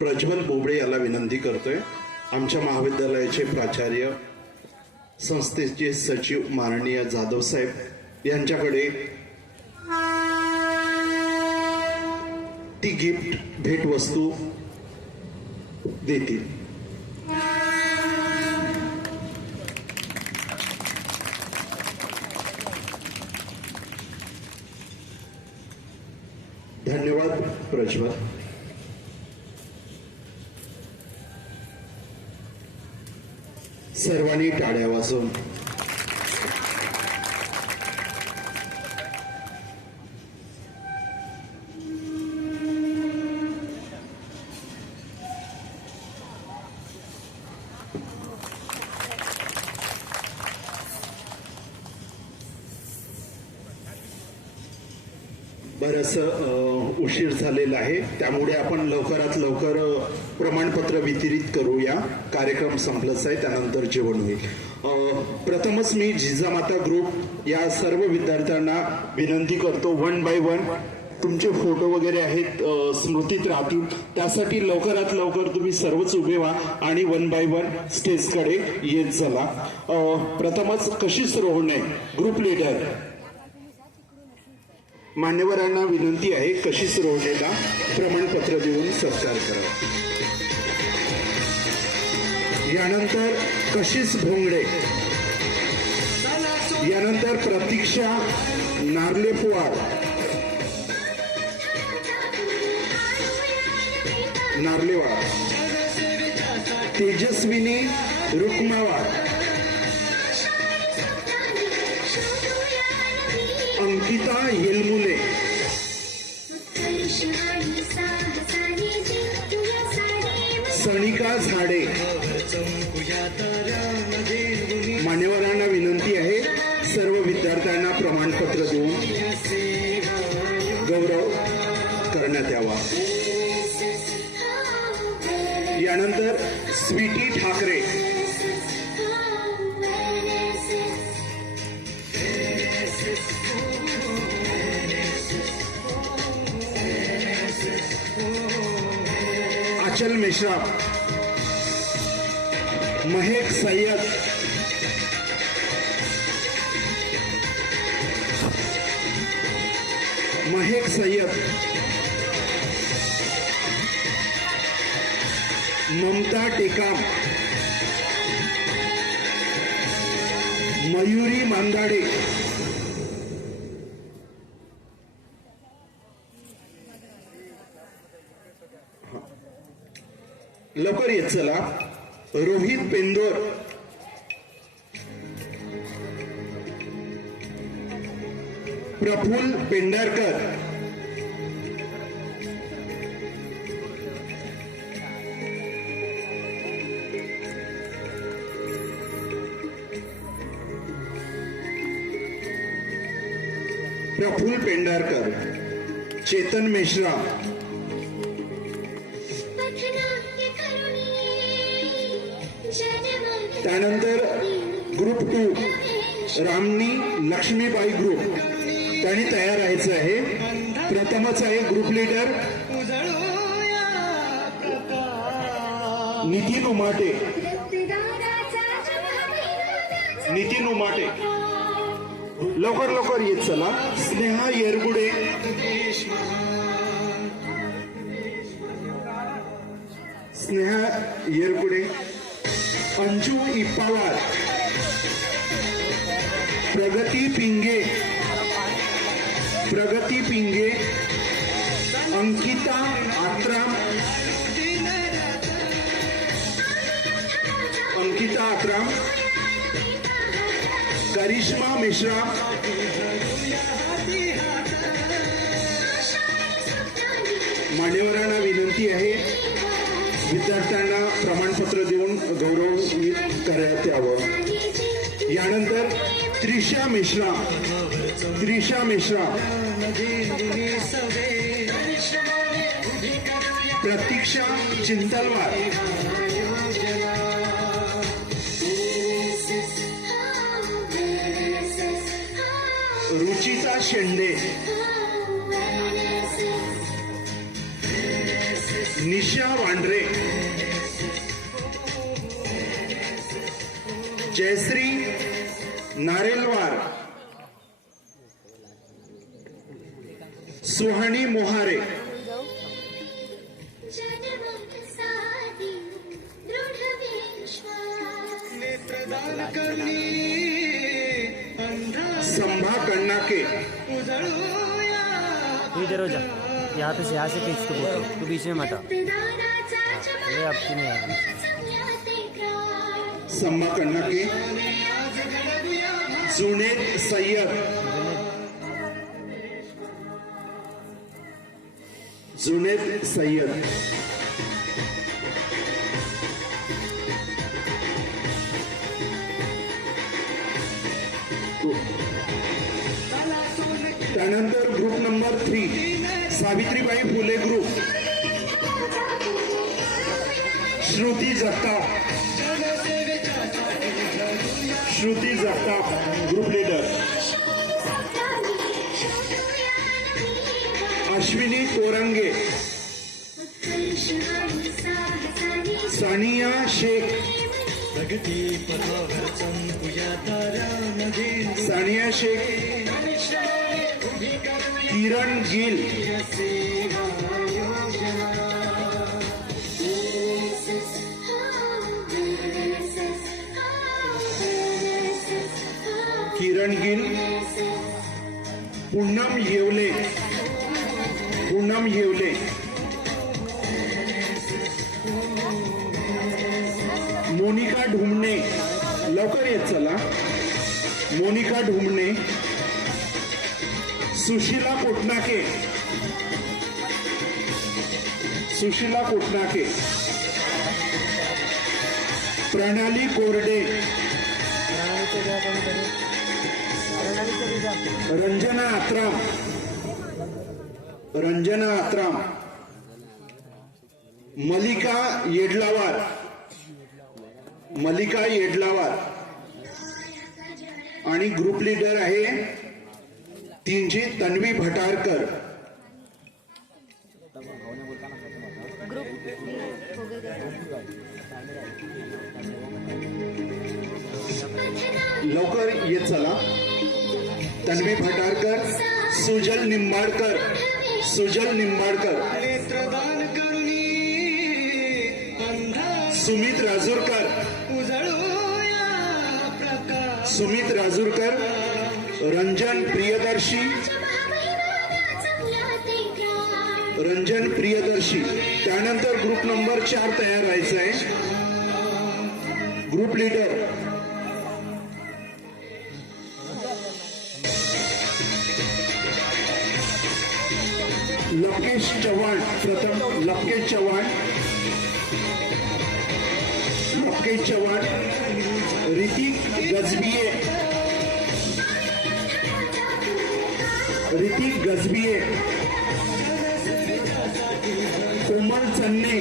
प्रज्वल बोबडे याला विनंती करतोय. आमच्या महाविद्यालयाचे प्राचार्य, संस्थेचे सचिव माननीय जाधव साहेब यांच्याकडे ती गिफ्ट भेटवस्तू देतील. धन्यवाद प्रज्वल. सर्वांनी टाळ्या वाजवून बरंच उशीर झालेला आहे, त्यामुळे आपण लवकरात लवकर प्रमाणपत्र वितरित करूया. कार्यक्रम संपलाच आहे, त्यानंतर जेवण होईल. प्रथमच मी जिजामाता ग्रुप या सर्व विद्यार्थ्यांना विनंती करतो, 1 बाय 1 तुमचे फोटो वगैरे आहेत, स्मृतीत राहतील, त्यासाठी लवकरात लवकर तुम्ही सर्वच उभे व्हा आणि 1 बाय 1 स्टेजकडे येत चला. प्रथमच कशिश रोहणे, ग्रुप लीडर, मान्यवरांना विनंती आहे कशिश रोहणेला प्रमाणपत्र देऊन सत्कार करा. यानंतर कशिश भोंगडे, यानंतर प्रतीक्षा नार्लेवाड, तेजस्विनी रुक्मावाड, अंकिता येलमुले, सनिका झाडे. मान्यवरांना विनंती आहे सर्व विद्यार्थ्यांना प्रमाणपत्र देऊन गौरव करण्यात यावा. यानंतर स्वीटी ठाकरे, आचल मिश्रा, महक सय्यद, ममता टेकाम, मयुरी मांदाडे, लवकर येत चला, रोहित पेंदोर, प्रफुल्ल पेंढारकर, चेतन मिश्रा, त्यानंतर ग्रुप 2 रामनी लक्ष्मीबाई ग्रुप, त्यांनी तयार राहायचं आहे. प्रथमच आहे ग्रुप लीडर नितीन उमाटे, लवकर लवकर येत चला. स्नेहा येरगुडे, अंजू इप्पावार, प्रगती पिंगे, अंकिता आत्राम, करिश्मा मिश्रा, मान्यवरांना विनंती आहे विद्यार्थ्यांना प्रमाणपत्र देऊन गौरवित करण्यात यावं. यानंतर त्रिशा मिश्रा, प्रतीक्षा चिंतलवार, रुचिता शेंडे, निशा वांड्रे, जयश्री नारेलवार, सुहानी मोहारे, संभा कन्नाके, तू इधर हो जा, यहाँ से खींच, तू बीच में मत आ। ये आपकी नहीं है। संभा कन्नाके, जुनेद सय्यद, जुनेद सय्यद, त्यानंतर group number 3 Savitribai Phule group, Shruti Jagtap, Shruti Jagtap group leader, Ashwini Korange, Sania Shaikh, Sania Shaikh, Kiran Gill, Kiran Gill, Poonam Yewale, Poonam Yewale, Monika Dhumne, लवकर येत चला, मोनिका ढुमणे, सुशीला कोटनाके, सुशीला कोटनाके, प्रणाली कोरडे, रंजना आत्राम, रंजना आत्राम, मलिका येडलावार, मलिका येडलावार आणि ग्रुप लीडर आहे तीनची तन्वी भटारकर. लवकर येत चला. तन्वी भटारकर, सुजल निंबाडकर, सुजल निंबाडकर, सुमित राजूरकर, सुमित राजूरकर, रंजन प्रियदर्शी, रंजन प्रियदर्शी. त्यानंतर ग्रुप नंबर 4 तयार व्हायचा आहे. ग्रुप लीडर लकेश चव्हाण, प्रथम लकेश चव्हाण, लकेश चव्हाण, ऋतिक गजबिये, ऋतिक गजबिये, कोमल सन्ने,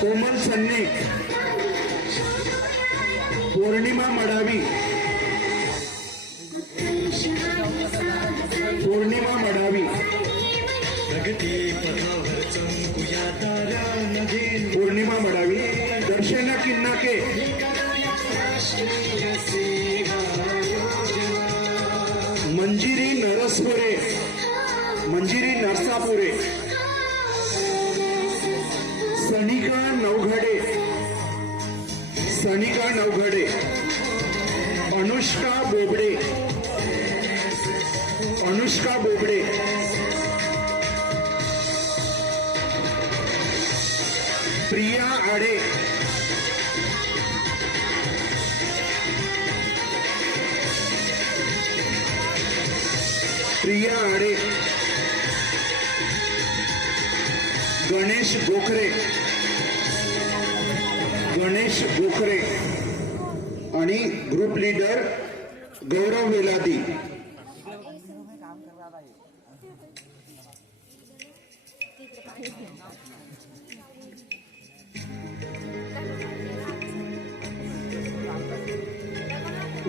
कोमल सन्ने, पौर्णिमा मडावी, पौर्णिमा मडावी, पौर्णिमा मडावी, दर्शना किन्नाके, मंजिरी नरसपुरे, मंजिरी नरसापुरे, सनिका नवघडे, सनिका नवघडे, अनुष्का बोबडे, अनुष्का बोबडे, प्रिया आडे, प्रिया आडे, गणेश गोखरे, गणेश गोखरे आणि group leader Gaurav Veladi.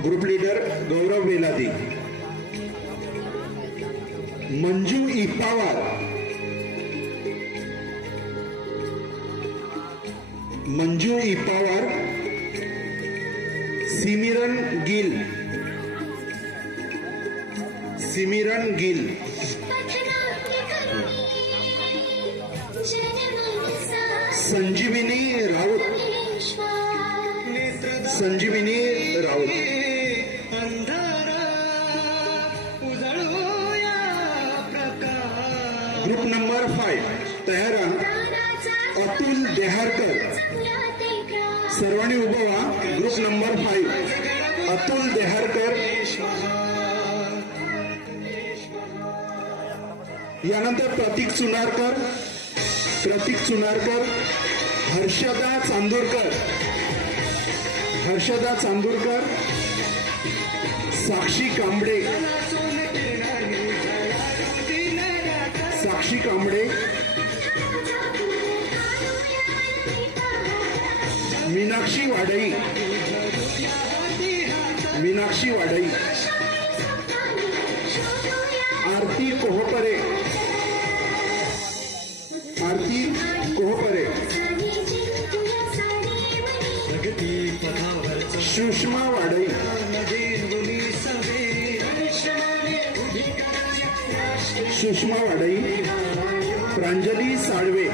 Group leader Gaurav Veladi. Manju Ipawar, Manju Ipawar, Simran Gill, Simran Gill, Sanjivani Raut, Sanjivani Raut. Group number 5 तयार आहात. अतुल देहारकर, सर्वांनी उभं व्हा. Group number 5 Atul Deharkar. यानंतर प्रतीक चुनारकर, प्रतीक चुनारकर, हर्षदा चांदूरकर, हर्षदा चांदूरकर, साक्षी कांबळे, साक्षी कांबळे, मीनाक्षी वाडई, मीनाक्षी वाडई, आरती कोहपरे, आरती कोहपरे, सुषमा वाडई, सुषमा वाडई, प्रांजली साळवे.